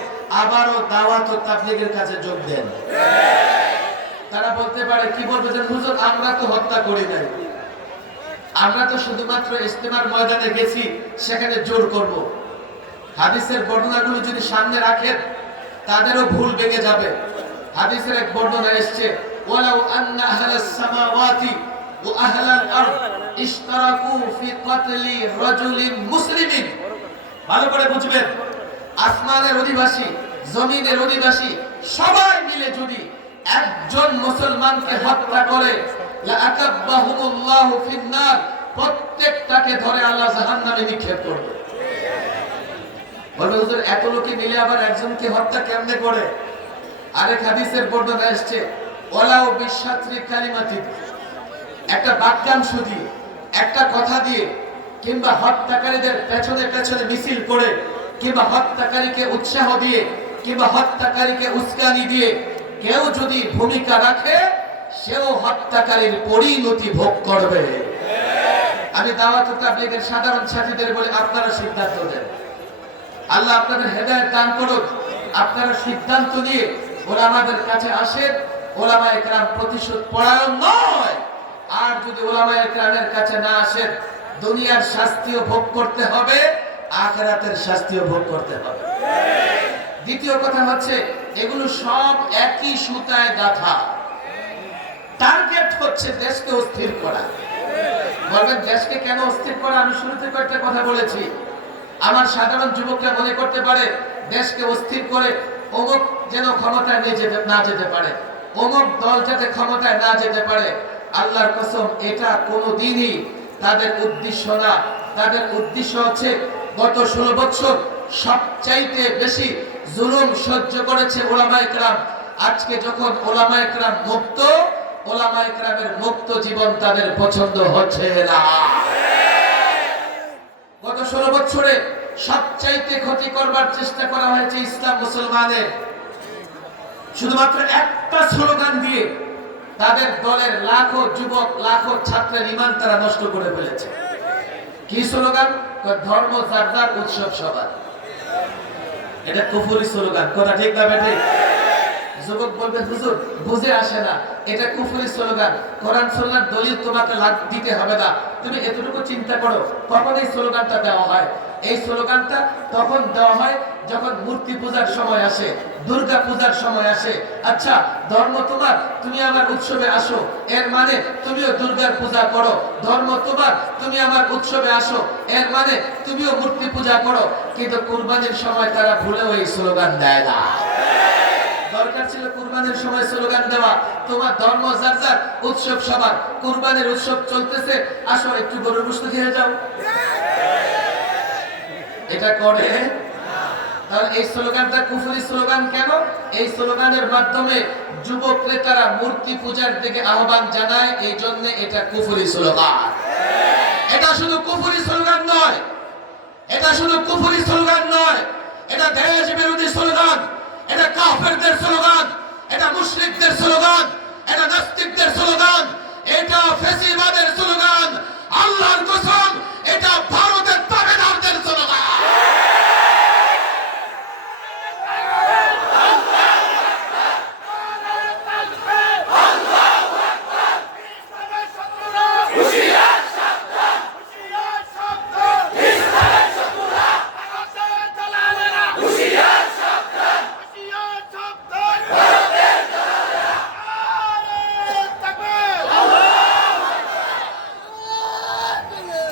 আবারও দাওয়াত ও তাবলীগের কাছে যোগ দেন। তারা বলতে পারে, কি বলবে যে হুজুর আমরা তো হত্যা করি নাই, আমরা তো শুধুমাত্র ইজতেমার ময়দানে গেছি, সেখানে জোর করব। হাদিসের বর্ণনাগুলো যদি সামনে রাখেন তাদেরও ভুল ভেঙে যাবে। হাদিসের এক বর্ণনা এসেছে, ওয়ালাউ আন্না আহলাস সামাওয়াতি ওয়া আহলাল আরদ ইশতারাকু ফি কতলি রাজুলিন মুসলিমিন। ভালো করে বুঝবেন, আসমানের অধিবাসী, জমিনের অধিবাসী সবাই মিলে যদি একজন মুসলমানকে হত্যা করে, লা আকাব্বাহুমুল্লাহু ফিন্নার, প্রত্যেকটাকে ধরে আল্লাহ জাহান্নামে নিক্ষেপ করবে। বলে হুজুর এত লোকে মিলে আবার একজনকে হত্যা কেমনে করে? আরেক হাদিসের বর্ণনা এসেছে, ওয়ালাউ বিশাত্রি কালিমাতি, একটা বাক্যাংশ দিয়ে, একটা কথা দিয়ে, কিংবা হত্যাকারীদের পেছনে পেছনে মিছিল করে, কিংবা হত্যাকারীকে উৎসাহ দিয়ে, কিংবা হত্যাকারীকে উস্কানি দিয়ে কেউ যদি ভূমিকা রাখে, সেও হত্যাকারীর পরিণতি ভোগ করবে। আমি দাওয়াত ও তাবলীগের সাধারণ সাথীদের বলে আপনারা সিদ্ধান্ত দেন। আল্লাহ আপনাদের হেদায়েত দান করুন। আপনারা সিদ্ধান্ত নিয়ে ওলামাদের কাছে আসেন। ওলামায়ে কেরাম প্রতিশোধ পরায়ণ নয়। আর যদি ওলামায়ে কেরামের কাছে না আসেন, দুনিয়ার শাস্তিও ভোগ করতে হবে, আখিরাতের শাস্তিও ভোগ করতে হবে। দ্বিতীয় কথা হচ্ছে, এগুলো সব একই সুতায় গাঁথা। টার্গেট হচ্ছে দেশকে অস্থির করা। বলবেন দেশকে কেন অস্থির করা? আমি শুরুতে কয়েকটা কথা বলেছি। আমার সাধারণ যুবকরা মনে করতে পারে দেশকে অস্থির করে অমুক যেন ক্ষমতায় না যেতে পারে, অমুক দল যাতে ক্ষমতায় না যেতে পারে। আল্লাহর কসম, এটা কোনোদিনই তাদের উদ্দেশ্য না। তাদের উদ্দেশ্য হচ্ছে, গত 16 বছর সবচাইতে বেশি জুলুম সহ্য করেছে ওলামায়ে কেরাম। আজকে যখন ওলামায়ে কেরাম মুক্ত, ওলামায়ে কেরামের মুক্ত জীবন তাদের পছন্দ হচ্ছে না। গত 16 বছরে সবচাইতে ক্ষতি করবার চেষ্টা করা হয়েছে ইসলাম মুসলমানের। শুধুমাত্র একটা স্লোগান দিয়ে তাদের দলের লাখো যুবক, লাখো ছাত্রের ঈমান তারা নষ্ট করে ফেলেছে। কি স্লোগান? ধর্ম যার যার, উৎসব সবার। এটা কুফরি স্লোগান। কথা ঠিক না বেঠিক? যুবক বলবে হুজুর বুঝে আসে না, এটা কুফরি স্লোগান। কোরআন সুন্নাহর দলিল তোমাকে দিতে হবে না, তুমি এতটুকু চিন্তা করো কখন এই স্লোগানটা দেওয়া হয়। এই স্লোগানটা তখন দেওয়া হয় যখন মূর্তি পূজার সময় আসে, দুর্গা পূজার সময় আসে। আচ্ছা, ধর্ম তোমার, তুমি আমার উৎসবে আসো, এর মানে তুমিও দুর্গার পূজা করো। ধর্ম তোমার, তুমি আমার উৎসবে আসো, এর মানে তুমিও মূর্তি পূজা করো। কিন্তু কুরবানির সময় তারা ভুলেও এই স্লোগান দেয় না। দরকার ছিল কুরবানির সময় স্লোগান দেওয়া, তোমার ধর্ম যার যার, উৎসব সবার। কুরবানির উৎসব চলতেছে, আসো একটু গরুর গোশত খেয়ে যাও। এটা করে? তাহলে এই স্লোগানটা কুফরি স্লোগান কেন? এই স্লোগানের মাধ্যমে যুবক ক্রেতারা মূর্তি পূজার দিকে আহ্বান জানায়, এই জন্য এটা কুফরি স্লোগান। এটা শুধু কুফরি স্লোগান নয়, এটা শুধু কুফরি স্লোগান নয়, এটা দেশ বিরোধী স্লোগান, এটা কাফেরদের স্লোগান, এটা মুশরিকদের স্লোগান, এটা নাস্তিকদের স্লোগান, এটা ফ্যাসিবাদের স্লোগান। আল্লাহর কসম, এটা ভারতের তাবেদারদের স্লোগান।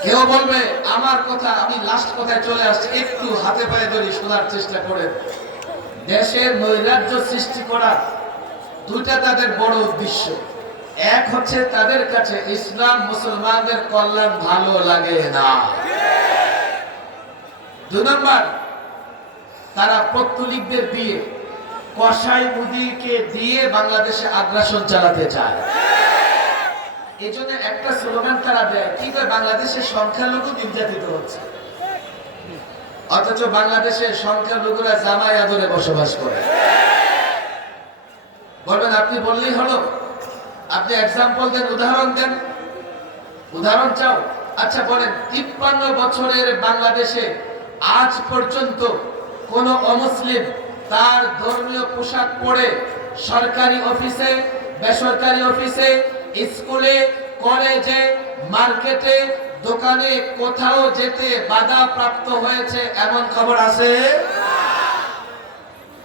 কেউ বলবে আমার কথা, আমি লাস্ট কথায় চলে আসছি, একটু হাতে পায়ে ধরে শোনার চেষ্টা করেন। দেশের নৈরাজ্য সৃষ্টি করা দুইটা তাদের বড় উদ্দেশ্য। এক হচ্ছে তাদের কাছে ইসলাম মুসলমানদের কল্যাণ ভালো লাগে না। 2 নম্বর, তারা পত্তলিকদের দিয়ে, কসাই মুদিকে দিয়ে বাংলাদেশে আগ্রাসন চালাতে চায়। এই জন্য একটা স্লোগান তারা দেয়, কি করে? বাংলাদেশের সংখ্যালঘু নির্যাতিত হচ্ছে, অথচ বাংলাদেশের সংখ্যালঘুরা জামাই আদরে বসবাস করে। বলবেন আপনি বললেই হলো, আপনি এক্সাম্পল দেন, উদাহরণ দেন। উদাহরণ চাও? আচ্ছা বলেন, 53 বছরের বাংলাদেশে আজ পর্যন্ত কোন অমুসলিম তার ধর্মীয় পোশাক পরে সরকারি অফিসে, বেসরকারি অফিসে, স্কুলে, কলেজে, মার্কেটে, দোকানে কোথাও যেতে বাধা প্রাপ্ত হয়েছে এমন খবর আছে?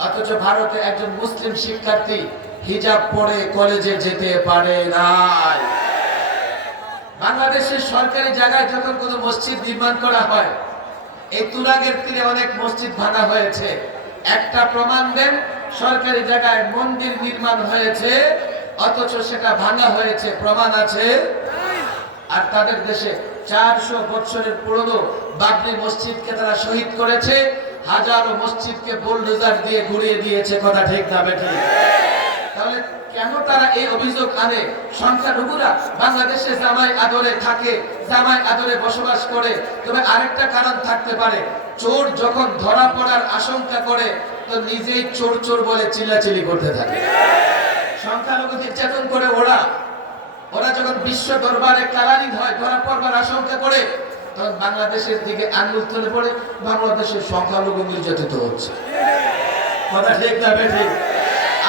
অথচ ভারতে একজন মুসলিম শিক্ষার্থী হিজাব পরে কলেজে যেতে পারে নাই। বাংলাদেশের সরকারি জায়গায় যখন কোনো মসজিদ নির্মাণ করা হয়, এই তুরাগের তীরে অনেক মসজিদ ভাঙা হয়েছে, একটা প্রমাণ দেন সরকারি জায়গায় মন্দির নির্মাণ হয়েছে অথচ সেটা ভাঙা হয়েছে, প্রমাণ আছে? আর তাদের দেশে 400 বছরের পুরনো বাবরি মসজিদকে তারা শহীদ করেছে, হাজারো মসজিদকে বুলডোজার দিয়ে ঘুরিয়ে দিয়েছে। কথা ঠিক না বেঠিক? তাহলে কেন তারা এই অভিযোগ আনে? সংখ্যালঘুরা বাংলাদেশে জামাই আদরে থাকে, জামাই আদরে বসবাস করে। তবে আরেকটা কারণ থাকতে পারে, চোর যখন ধরা পড়ার আশঙ্কা করে তো নিজেই চোর চোর বলে চিল্লাচিল্লি করতে থাকে। সংখ্যালঘু নির্যাতন করে ওরা যখন বিশ্ব দরবারে কালারিং হয়, ধরা পড়বার আশঙ্কা করে, তখন বাংলাদেশের দিকে আঙুল তুলে পড়ে বাংলাদেশের সংখ্যালঘু নির্যাতিত হচ্ছে। কথা ঠিক না বেঠিক?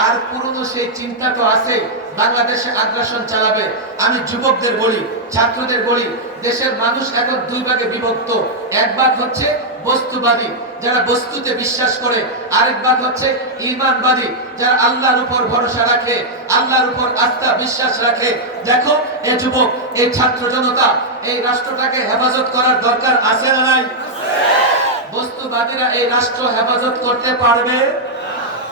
আর পুরনো সেই চিন্তা তো আছে, বাংলাদেশে আগ্রাসন চালাবে। আমি যুবকদের বলি, ছাত্রদের বলি, দেশের মানুষ এখন দুই ভাগে বিভক্ত। এক ভাগ হচ্ছে বস্তুবাদী, যারা বস্তুতে বিশ্বাস করে, আরেক ভাগ হচ্ছে ঈমানবাদী, যারা আল্লাহর উপর ভরসা রাখে, আল্লাহর উপর আস্থা বিশ্বাস রাখে। দেখো এই যুবক, এই ছাত্র জনতা, এই রাষ্ট্রটাকে হেফাজত করার দরকার আছে না নাই? বস্তুবাদীরা এই রাষ্ট্র হেফাজত করতে পারবে?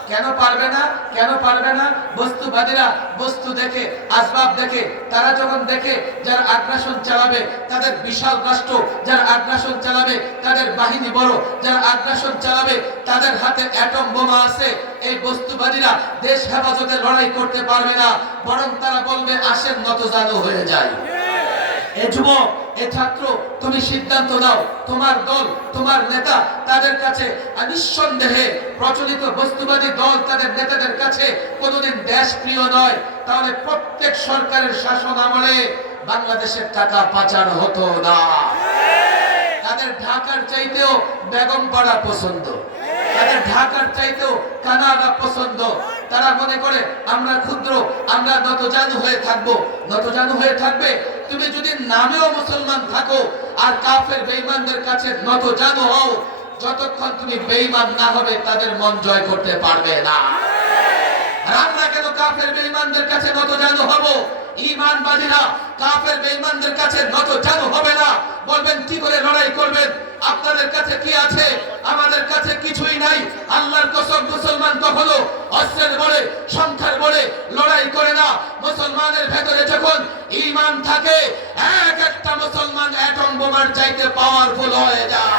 কেন পারবে না? কেন পারবে না? বস্তুবাদীরা বস্তু দেখে, আসবাব দেখে। তারা যখন দেখে যারা আগ্রাসন চালাবে তাদের বিশাল রাষ্ট্র, যারা আগ্রাসন চালাবে তাদের বাহিনী বড়, যারা আগ্রাসন চালাবে তাদের হাতে অ্যাটম বোমা আছে, এই বস্তুবাদীরা দেশ হেফাজতে লড়াই করতে পারবে না, বরং তারা বলবে আসেন নতজানু হয়ে যায়। এ যুবক, এ ছাত্র, তুমি সিদ্ধান্ত নাও, তোমার দল, তোমার নেতা তাদের কাছে নিঃসন্দেহে প্রচলিত বস্তুবাদী দল তাদের নেতাদের কাছে কোনোদিন দেশপ্রিয় নয়। তাহলে প্রত্যেক সরকারের শাসন আমলে বাংলাদেশের টাকা পাচার হতো না। তাদের ঢাকার চাইতেও বেগমপাড়া পছন্দ, তাদের ঢাকার চাইতেও কানাডা পছন্দ। তারা মনে করে আমরা ক্ষুদ্র, আমরা নতজানু হয়ে থাকবো। নতজানু হয়ে থাকবে তুমি যদি নামেও মুসলমান থাকো আর কাফের বেঈমানদের কাছে নতজানু হও, যতক্ষণ তুমি বেঈমান না হবে তাদের মন জয় করতে পারবে না। আর আমরা কেন কাফের বেঈমানদের কাছে নতজানু হব? ঈমানবাদীরা কাফের বেঈমানদের কাছে নতজানু হবে না। বলবেন কি করে লড়াই করবেন? আপনাদের কাছে কি আছে? আমাদের কাছে কিছুই নাই। আল্লাহর কসম, মুসলমান কখনো অস্ত্রের বলে, সংখ্যার বলে লড়াই করে না। মুসলমানের ভেতরে যখন ঈমান থাকে, এক একটা মুসলমান অ্যাটম বোমার চাইতে পাওয়ারফুল হয়ে যায়।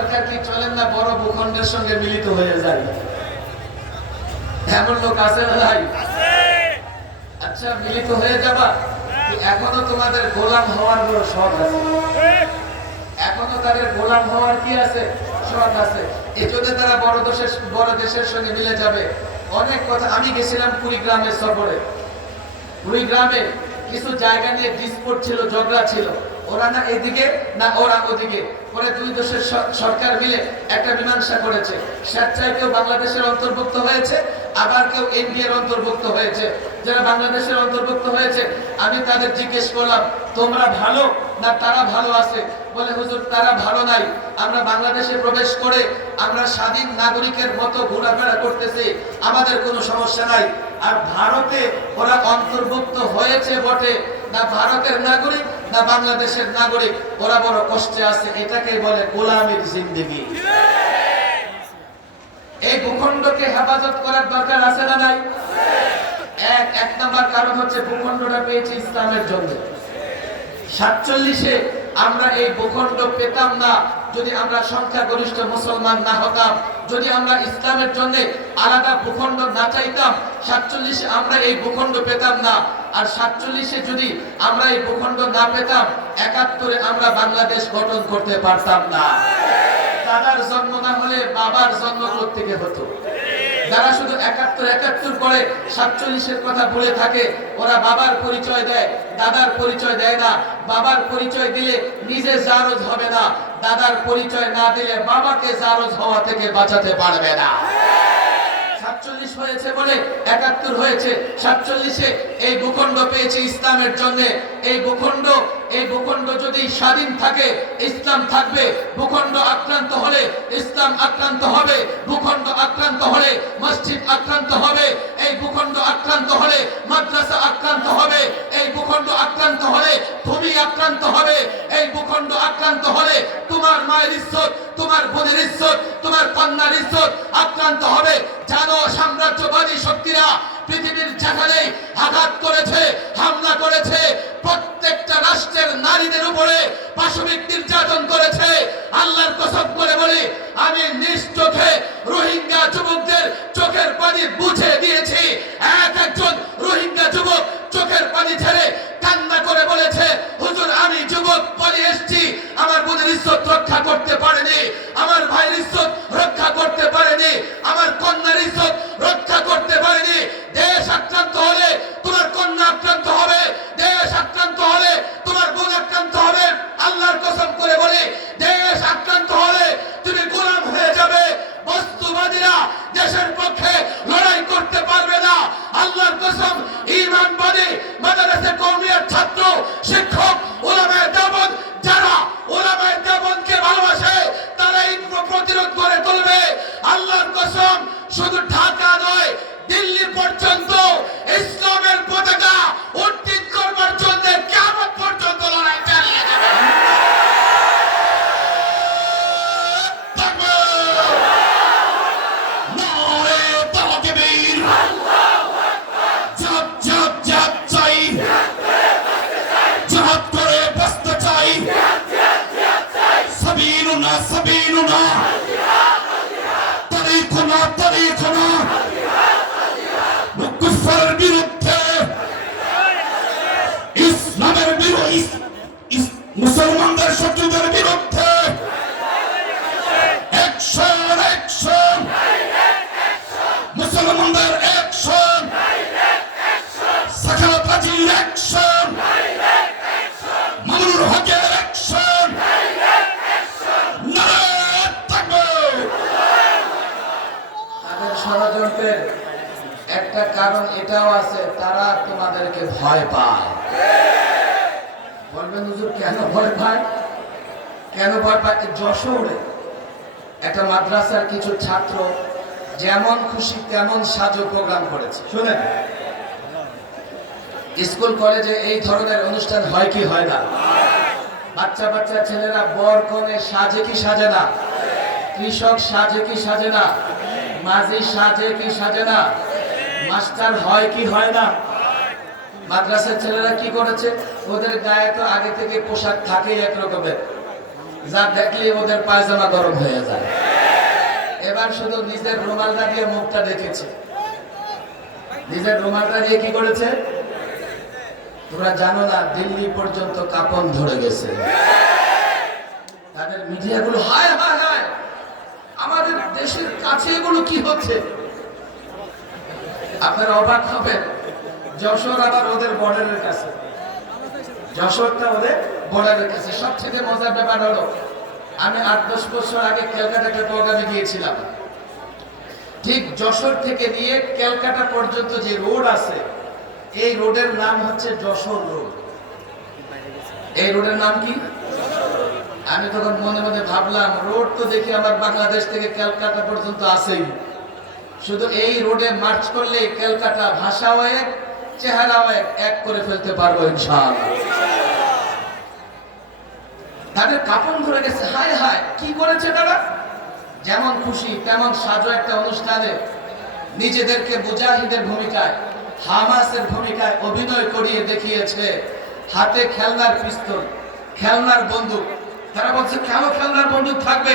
দরকার কি? চলেন না বড় ভূখণ্ডের সঙ্গে মিলিত হয়ে যায়। এমন লোক আছে না ভাই? আচ্ছা মিলিত হয়ে যাবা, এখনো তোমাদের গোলাম হওয়ার বড় শখ আছে, এখনো তাদের গোলাম হওয়ার কি আছে? শখ আছে। এজন্য তারা বড় দেশের সঙ্গে মিলে যাবে। অনেক কথা। আমি গেছিলাম কুড়িগ্রামের সফরে। কুড়িগ্রামে কিছু জায়গা নিয়ে ডিসপুট ছিল, ঝগড়া ছিল। ওরা না এদিকে না ওরা ওদিকে। পরে দুই দেশের সরকার মিলে একটা মীমাংসা করেছে। স্বেচ্ছায় কেউ বাংলাদেশের অন্তর্ভুক্ত হয়েছে, আবার কেউ ইন্ডিয়ার অন্তর্ভুক্ত হয়েছে। যারা বাংলাদেশের অন্তর্ভুক্ত হয়েছে আমি তাদের জিজ্ঞেস করলাম, তোমরা ভালো না তারা ভালো আছে? বলে হুজুর তারা ভালো নাই, আমরা বাংলাদেশে প্রবেশ করে আমরা স্বাধীন নাগরিকের মতো ঘোরাফেরা করতেছি, আমাদের কোনো সমস্যা নাই। আর ভারতে ওরা অন্তর্ভুক্ত হয়েছে বটে, না ভারতের নাগরিক না বাংলাদেশের নাগরিক, ওরা বড় কষ্টে আছে। এটাকেই বলে গোলামীর জিন্দেগি। এই ভূখণ্ডকে হেফাজত করার দরকার আছে না নাই? এক নাম্বার কারণ হচ্ছে ভূখণ্ডটা পেয়েছি ইসলামের জন্য। 47-এ আমরা এই ভূখণ্ড পেতাম না যদি আমরা সংখ্যাগরিষ্ঠ মুসলমান না হতাম, যদি আমরা ইসলামের জন্য আলাদা ভূখণ্ড না চাইতাম। 47-এ আমরা এই ভূখণ্ড পেতাম না। আর 47-এ যদি আমরা এই ভূখণ্ড না পেতাম, 71-এ আমরা বাংলাদেশ গঠন করতে পারতাম না। দাদার জন্ম না হলে বাবার জন্ম কোত্থেকে হতো? যারা শুধু 71 করে 47-এর কথা বলে থাকে, ওরা বাবার পরিচয় দেয়, দাদার পরিচয় দেয় না। বাবার পরিচয় দিলে নিজে জারজ হবে না, দাদার পরিচয় না দিলে বাবাকে জারজ হওয়া থেকে বাঁচাতে পারবে না। 47 হয়েছে বলে 71 হয়েছে। 47-এ এই ভূখণ্ড পেয়েছে ইসলামের জন্য। এই ভূখণ্ড যদি স্বাধীন থাকে ইসলাম থাকবে। ভূখণ্ড আক্রান্ত হলে ইসলাম আক্রান্ত হবে। ভূখণ্ড আক্রান্ত হলে মসজিদ আক্রান্ত হবে। এই ভূখণ্ড আক্রান্ত হলে মাদ্রাসা আক্রান্ত হবে। এই ভূখণ্ড আক্রান্ত হলে ভূমি আক্রান্ত হবে। এই ভূখণ্ড আক্রান্ত হলে তোমার মায়ের ইজ্জত, তোমার বোনের ইজ্জত, তোমার কন্যার ইজ্জত আক্রান্ত হবে। জানো, সাম্রাজ্যবাদী শক্তিরা পৃথিবীর যেখানেই আঘাত করেছে, হামলা করেছে, প্রত্যেকটা রাষ্ট্রের নারীদের উপরে পাশবিক নির্যাতন করেছে। আল্লাহর কসম করে বলি, আমি নিজ চোখে রোহিঙ্গা যুবকদের চোখের পানি বুঝে দিয়েছি। একজন রোহিঙ্গা যুবক চোখের পানি ছেড়ে কান্না করে বলেছে, হুজুর আমি যুবক পালিয়ে এসেছি, আমার বোনের ইজ্জত রক্ষা করতে পারেনি, আমার ভাইয়ের ইজ্জত রক্ষা করতে পারেনি, আমার কন্যার ইজ্জত রক্ষা করতে পারেনি। দেশ আক্রান্ত হলে তোমার কন্যা আক্রান্ত হবে, দেশ আক্রান্ত হলে তোমার বোন আক্রান্ত হবে। আল্লাহর কসম করে বলি, দেশ আক্রান্ত হলে তুমি গোলাম হয়ে যাবে। বস্তুবাদীরা দেশের পক্ষে লড়াই করতে পারবে না। আল্লাহর কসম, ঈমানবাদী মাদ্রাসা কওমিয়ার ছাত্র, শিক্ষক, উলামায়ে দেওবন্দ, যারা উলামায়ে দেওবন্দকে ভালোবাসে তারাই প্রতিরোধ করে তুলবে। আল্লাহর কসম, শুধু ঢাকা নয়, দিল্লি পর্যন্ত ইসলামের পতাকা উত্তোলন করবার জন্য কিয়ামত পর্যন্ত লড়াই চালিয়ে যাবে। سبيلنا طريقنا কুফার বিরুদ্ধে, ইসলামের বিরুদ্ধে, মুসলমানদের শত্রুদের বিরুদ্ধে অ্যাকশন, মুসলমানদের অ্যাকশন, সাখাওয়াতবাজির অ্যাকশন, মামুনুল হকের অ্যাকশন। ষড়যন্ত্রের একটা কারণ এটাও আছে, তারা তোমাদেরকে ভয় পায়। বলবেন হুজুর কেন ভয় পায়? কেন ভয় পায়? যশোরে একটা মাদ্রাসার কিছু ছাত্র যেমন খুশি তেমন সাজো প্রোগ্রাম করেছে। শুনেন, স্কুল কলেজে এই ধরনের অনুষ্ঠান হয় কি হয় না? বাচ্চা ছেলেরা বর কনে সাজে কি সাজে না? কৃষক সাজে কি সাজে না? মাঝি সাজে কি সাজে না? মাস্টার হয় কি হয় না? মাদ্রাসার ছেলেরা কি করেছে? ওদের গায়ে তো আগে থেকে পোশাক থাকে এক রকমের, যা দেখলে ওদের পায়জামা গরম হয়ে যায়। এবার শুধু নিজের রুমালটা দিয়ে মুখটা দেখেছে। নিজের রুমালটা দিয়ে কি করেছে? তোমরা জানো না, দিল্লি পর্যন্ত কাঁপন ধরে গেছে। তাদের মিডিয়াগুলো হায় হায় হায়, আমাদের দেশের কাছে এগুলো কি হচ্ছে? আপনারা অবাক হবেন, যশোর আবার ওদের বর্ডারের কাছে। যশোরটা ওদের বর্ডারের কাছে। সবচেয়ে মজার ব্যাপার হলো, আমি 8-10 বছর আগে ক্যালকাটাতে প্রোগ্রামে গিয়েছিলাম। ঠিক যশোর থেকে নিয়ে ক্যালকাটা পর্যন্ত যে রোড আছে, এই রোডের নাম হচ্ছে যশোর রোড। এই রোডের নাম কি? আমি তখন মনে মনে ভাবলাম, রোড তো দেখি আমার বাংলাদেশ থেকে ক্যালকাটা পর্যন্ত আছেই, শুধু এই রোডে মার্চ করলে ক্যালকাটা ভাষাও এক, চেহারাও এক করে ফেলতে পারবো ইনশাআল্লাহ। তাদের কাপন ধরে গেছে। হায় হায়, কি করেছে তারা? যেমন খুশি তেমন সাজো একটা অনুষ্ঠানে নিজেদেরকে মুজাহিদের ভূমিকায় হামাসের ভূমিকায় অভিনয় করিয়ে দেখিয়েছে। হাতে খেলনার পিস্তল, খেলনার বন্দুক। তারা বলছে কেন খেলনার বন্দুক থাকবে,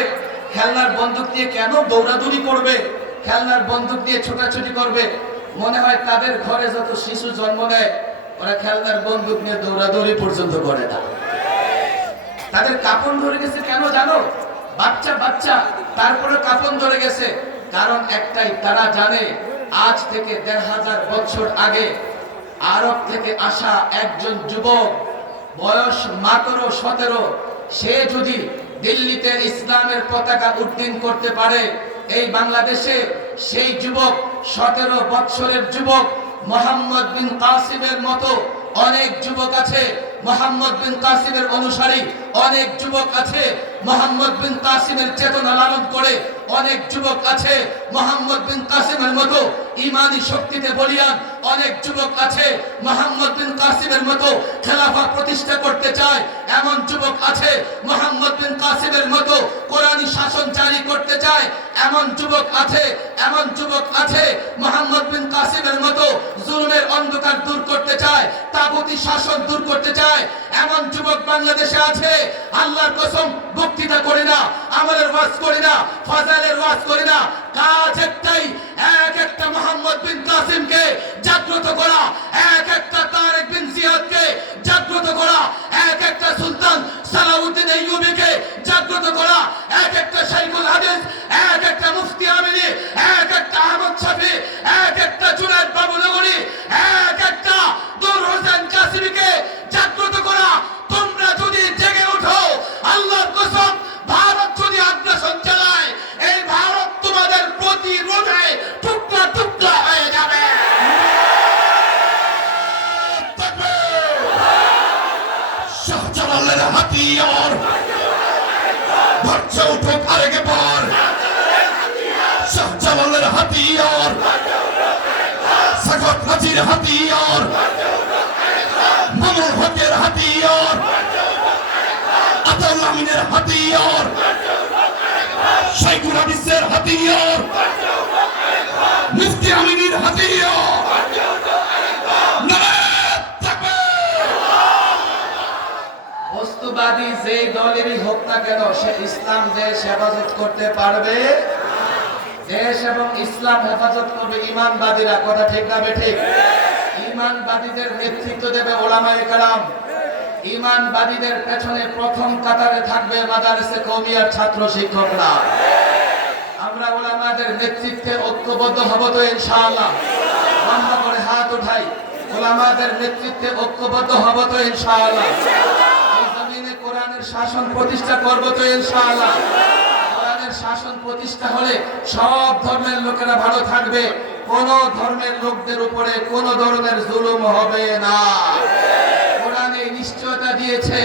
খেলনার বন্দুক দিয়ে কেন দৌড়াদৌড়ি করবে, খেলনার বন্দুক দিয়ে ছোটাছুটি করবে। মনে হয় তাদের ঘরে যত শিশু জন্ম নেয় ওরা খেলনার বন্দুক নিয়ে দৌড়াদৌড়ি পর্যন্ত করে না। তাদের কাপন ধরে গেছে কেন জানো? বাচ্চা বাচ্চা, তারপরে কাপন ধরে গেছে। কারণ একটাই, তারা জানে আজ থেকে ১৫০০ বছর আগে আরব থেকে আসা একজন যুবক, বয়স মাত্র ১৭, সে যদি দিল্লিতে ইসলামের পতাকা উড্ডীন করতে পারে, এই বাংলাদেশে সেই যুবক ১৭ বছরের যুবক মোহাম্মদ বিন কাসিমের মতো অনেক যুবক আছে, মোহাম্মদ বিন কাসিমের অনুসারী অনেক যুবক আছে, মোহাম্মদ বিন কাসিমের চেতনা লালন করে অনেক যুবক আছে, মোহাম্মদ বিন কাসিমের মতো ইমানি শক্তিতে বলিয়ান অনেক যুবক আছে, মোহাম্মদ বিন কাসিমের মতো খেলাফা প্রতিষ্ঠা করতে চায় এমন যুবক আছে, মোহাম্মদ বিন কাসিমের মতো কোরআনী শাসন জারি করতে চায় এমন যুবক আছে, এমন যুবক আছে মোহাম্মদ বিন কাসিমের মতো জুলুমের অন্ধকার দূর করতে চায়, তাগুতি শাসন দূর করতে চায় এমন যুবক বাংলাদেশে আছে। আল্লাহর কসম, বক্তৃতা করি না, আমলের ওয়াজ করি না, ফাজাইলের ওয়াজ করি না, কাজ একটাই, এক একটা মোহাম্মদ বিন কাসিমকে জাগ্রত করা, এক একটা তারেক বিন জিয়াদকে জাগ্রত করা, এক একটা সুলতান সালাউদ্দিন আইয়ুবীকে জাগ্রত করা, এক একটা শাইখুল হাদিস, এক একটা মুফতি আমিনী, এক একটা আহমদ শফি, এক একটা জুনায়েদ বাবুনগরী, এক একটা নূর হোসেন কাসিমীকে জাগ্রত করা। তোমরা যদি জেগে ওঠো, আল্লাহর কসম, ভারত যদি আগ্রাসন চালায়, এই ভারত তোমাদের প্রতিরোধে টুকরা টুকরা হয়ে যাবে। শাহজালালের হাতিয়ার ভরছে উঠুক আরেক বার, শাহজালালের হাতিয়ার, সাগত হাজির হাতিয়ার, মামুন হকের হাতিয়ার, আতাউল আমিনের হাতিয়ার, শাইখুল হাদিসের হাতিয়ার, মুফতি আমিনীর হাতিয়ার। নারায়ে তাকবীর। বস্তুবাদী যেই দলেরই হোক না কেন, সে ইসলাম দেশ হেফাজত করতে পারবে। দেশ এবং ইসলাম হেফাজত করবে ঈমানবাদীরা। কথা ঠিক না বেঠিক? ঈমানবাদীদের নেতৃত্ব দেবে উলামায়ে কেরাম। ঈমানবাদীদের পেছনে প্রথম কাতারে থাকবে মাদারিসে কওমিয়ার ছাত্র শিক্ষকরা। আমরা উলামাদের নেতৃত্বে ঐক্যবদ্ধ হব তো ইনশাআল্লাহ? লম্বা করে হাত উঠাই। উলামাদের নেতৃত্বে ঐক্যবদ্ধ হব তো ইনশাআল্লাহ? এই জমিনে কোরআনের শাসন প্রতিষ্ঠা করব তো ইনশাআল্লাহ? কোরআনের শাসন প্রতিষ্ঠা হলে সব ধর্মের লোকেরা ভালো থাকবে, কোন ধর্মের লোকদের উপরে কোন ধরনের জুলুম হবে না। কোরআন এই নিশ্চয়তা দিয়েছে,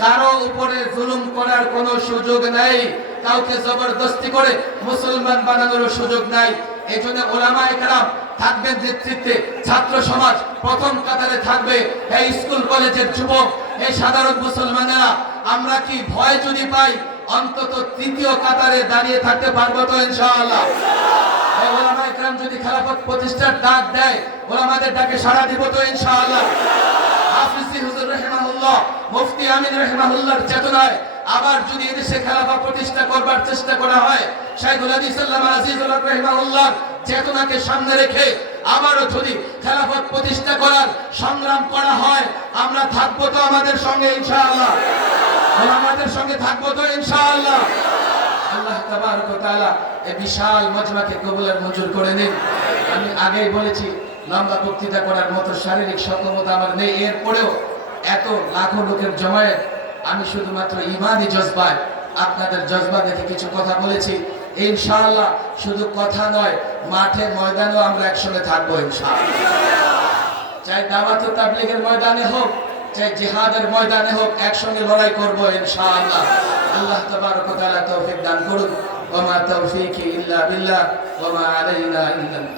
কারো উপরে জুলুম করার কোনো সুযোগ নাই, কাউকে জবরদস্তি করে মুসলমান বানানোর সুযোগ নাই। এই জন্য উলামায়ে কেরাম থাকবেন নেতৃত্বে, ছাত্র সমাজ প্রথম কাতারে থাকবে, এই স্কুল কলেজের যুবক, এই সাধারণ মুসলমানেরা। আমরা কি ভয় যদি পাই, অন্তত তৃতীয় কাতারে দাঁড়িয়ে থাকতে পারবো তো ইনশাআল্লাহ? এই উলামায়ে কেরাম যদি খেলাফত প্রতিষ্ঠার ডাক দেয়, উলামাদের ডাকে সাড়া দিব তো ইনশাআল্লাহ? হাফিজি হুজুর রাহিমাহুল্লাহ, মুফতি আমিন রাহিমাহুল্লাহর চেতনায় আবার যদি এদেশে খেলাফত প্রতিষ্ঠা করবার চেষ্টা করা হয়, শাইখুল হাদিস আল্লামা আজিজুল হক রাহিমাহুল্লাহর চেতনাকে সামনে রেখে আবারও যদি খেলাফত প্রতিষ্ঠা করার সংগ্রাম করা হয়, আমরা থাকবো তো আমাদের সঙ্গে ইনশাআল্লাহ? আমাদের সঙ্গে থাকবো তো ইনশাআল্লাহ? আল্লাহ তাবারক ওয়া তাআলা এই বিশাল মজমাকে কবুলের মঞ্জুর করে নিন। আমি আগেই বলেছি, লম্বা বক্তৃতা করার মতো শারীরিক সক্ষমতা আমার নেই, এরপরেও এত লাখো লোকের জমায়েত, আমি শুধুমাত্র ঈমানি জজবায়, আপনাদের জজবা দেখে কিছু কথা বলেছি। ইনশাআল্লাহ শুধু কথা নয়, মাঠে ময়দানেও আমরা একসঙ্গে থাকবো ইনশাআল্লাহ। চাই দাওয়াত ও তাবলীগের ময়দানে হোক, চাই জিহাদের ময়দানে হোক, একসঙ্গে লড়াই করবো ইনশাআল্লাহ। আল্লাহ তাবারক ওয়া তাআলা তৌফিক দান করুন। ওয়া মা তাওফীকি ইল্লা বিল্লাহ ওয়া মা আলাইনা ইল্লাল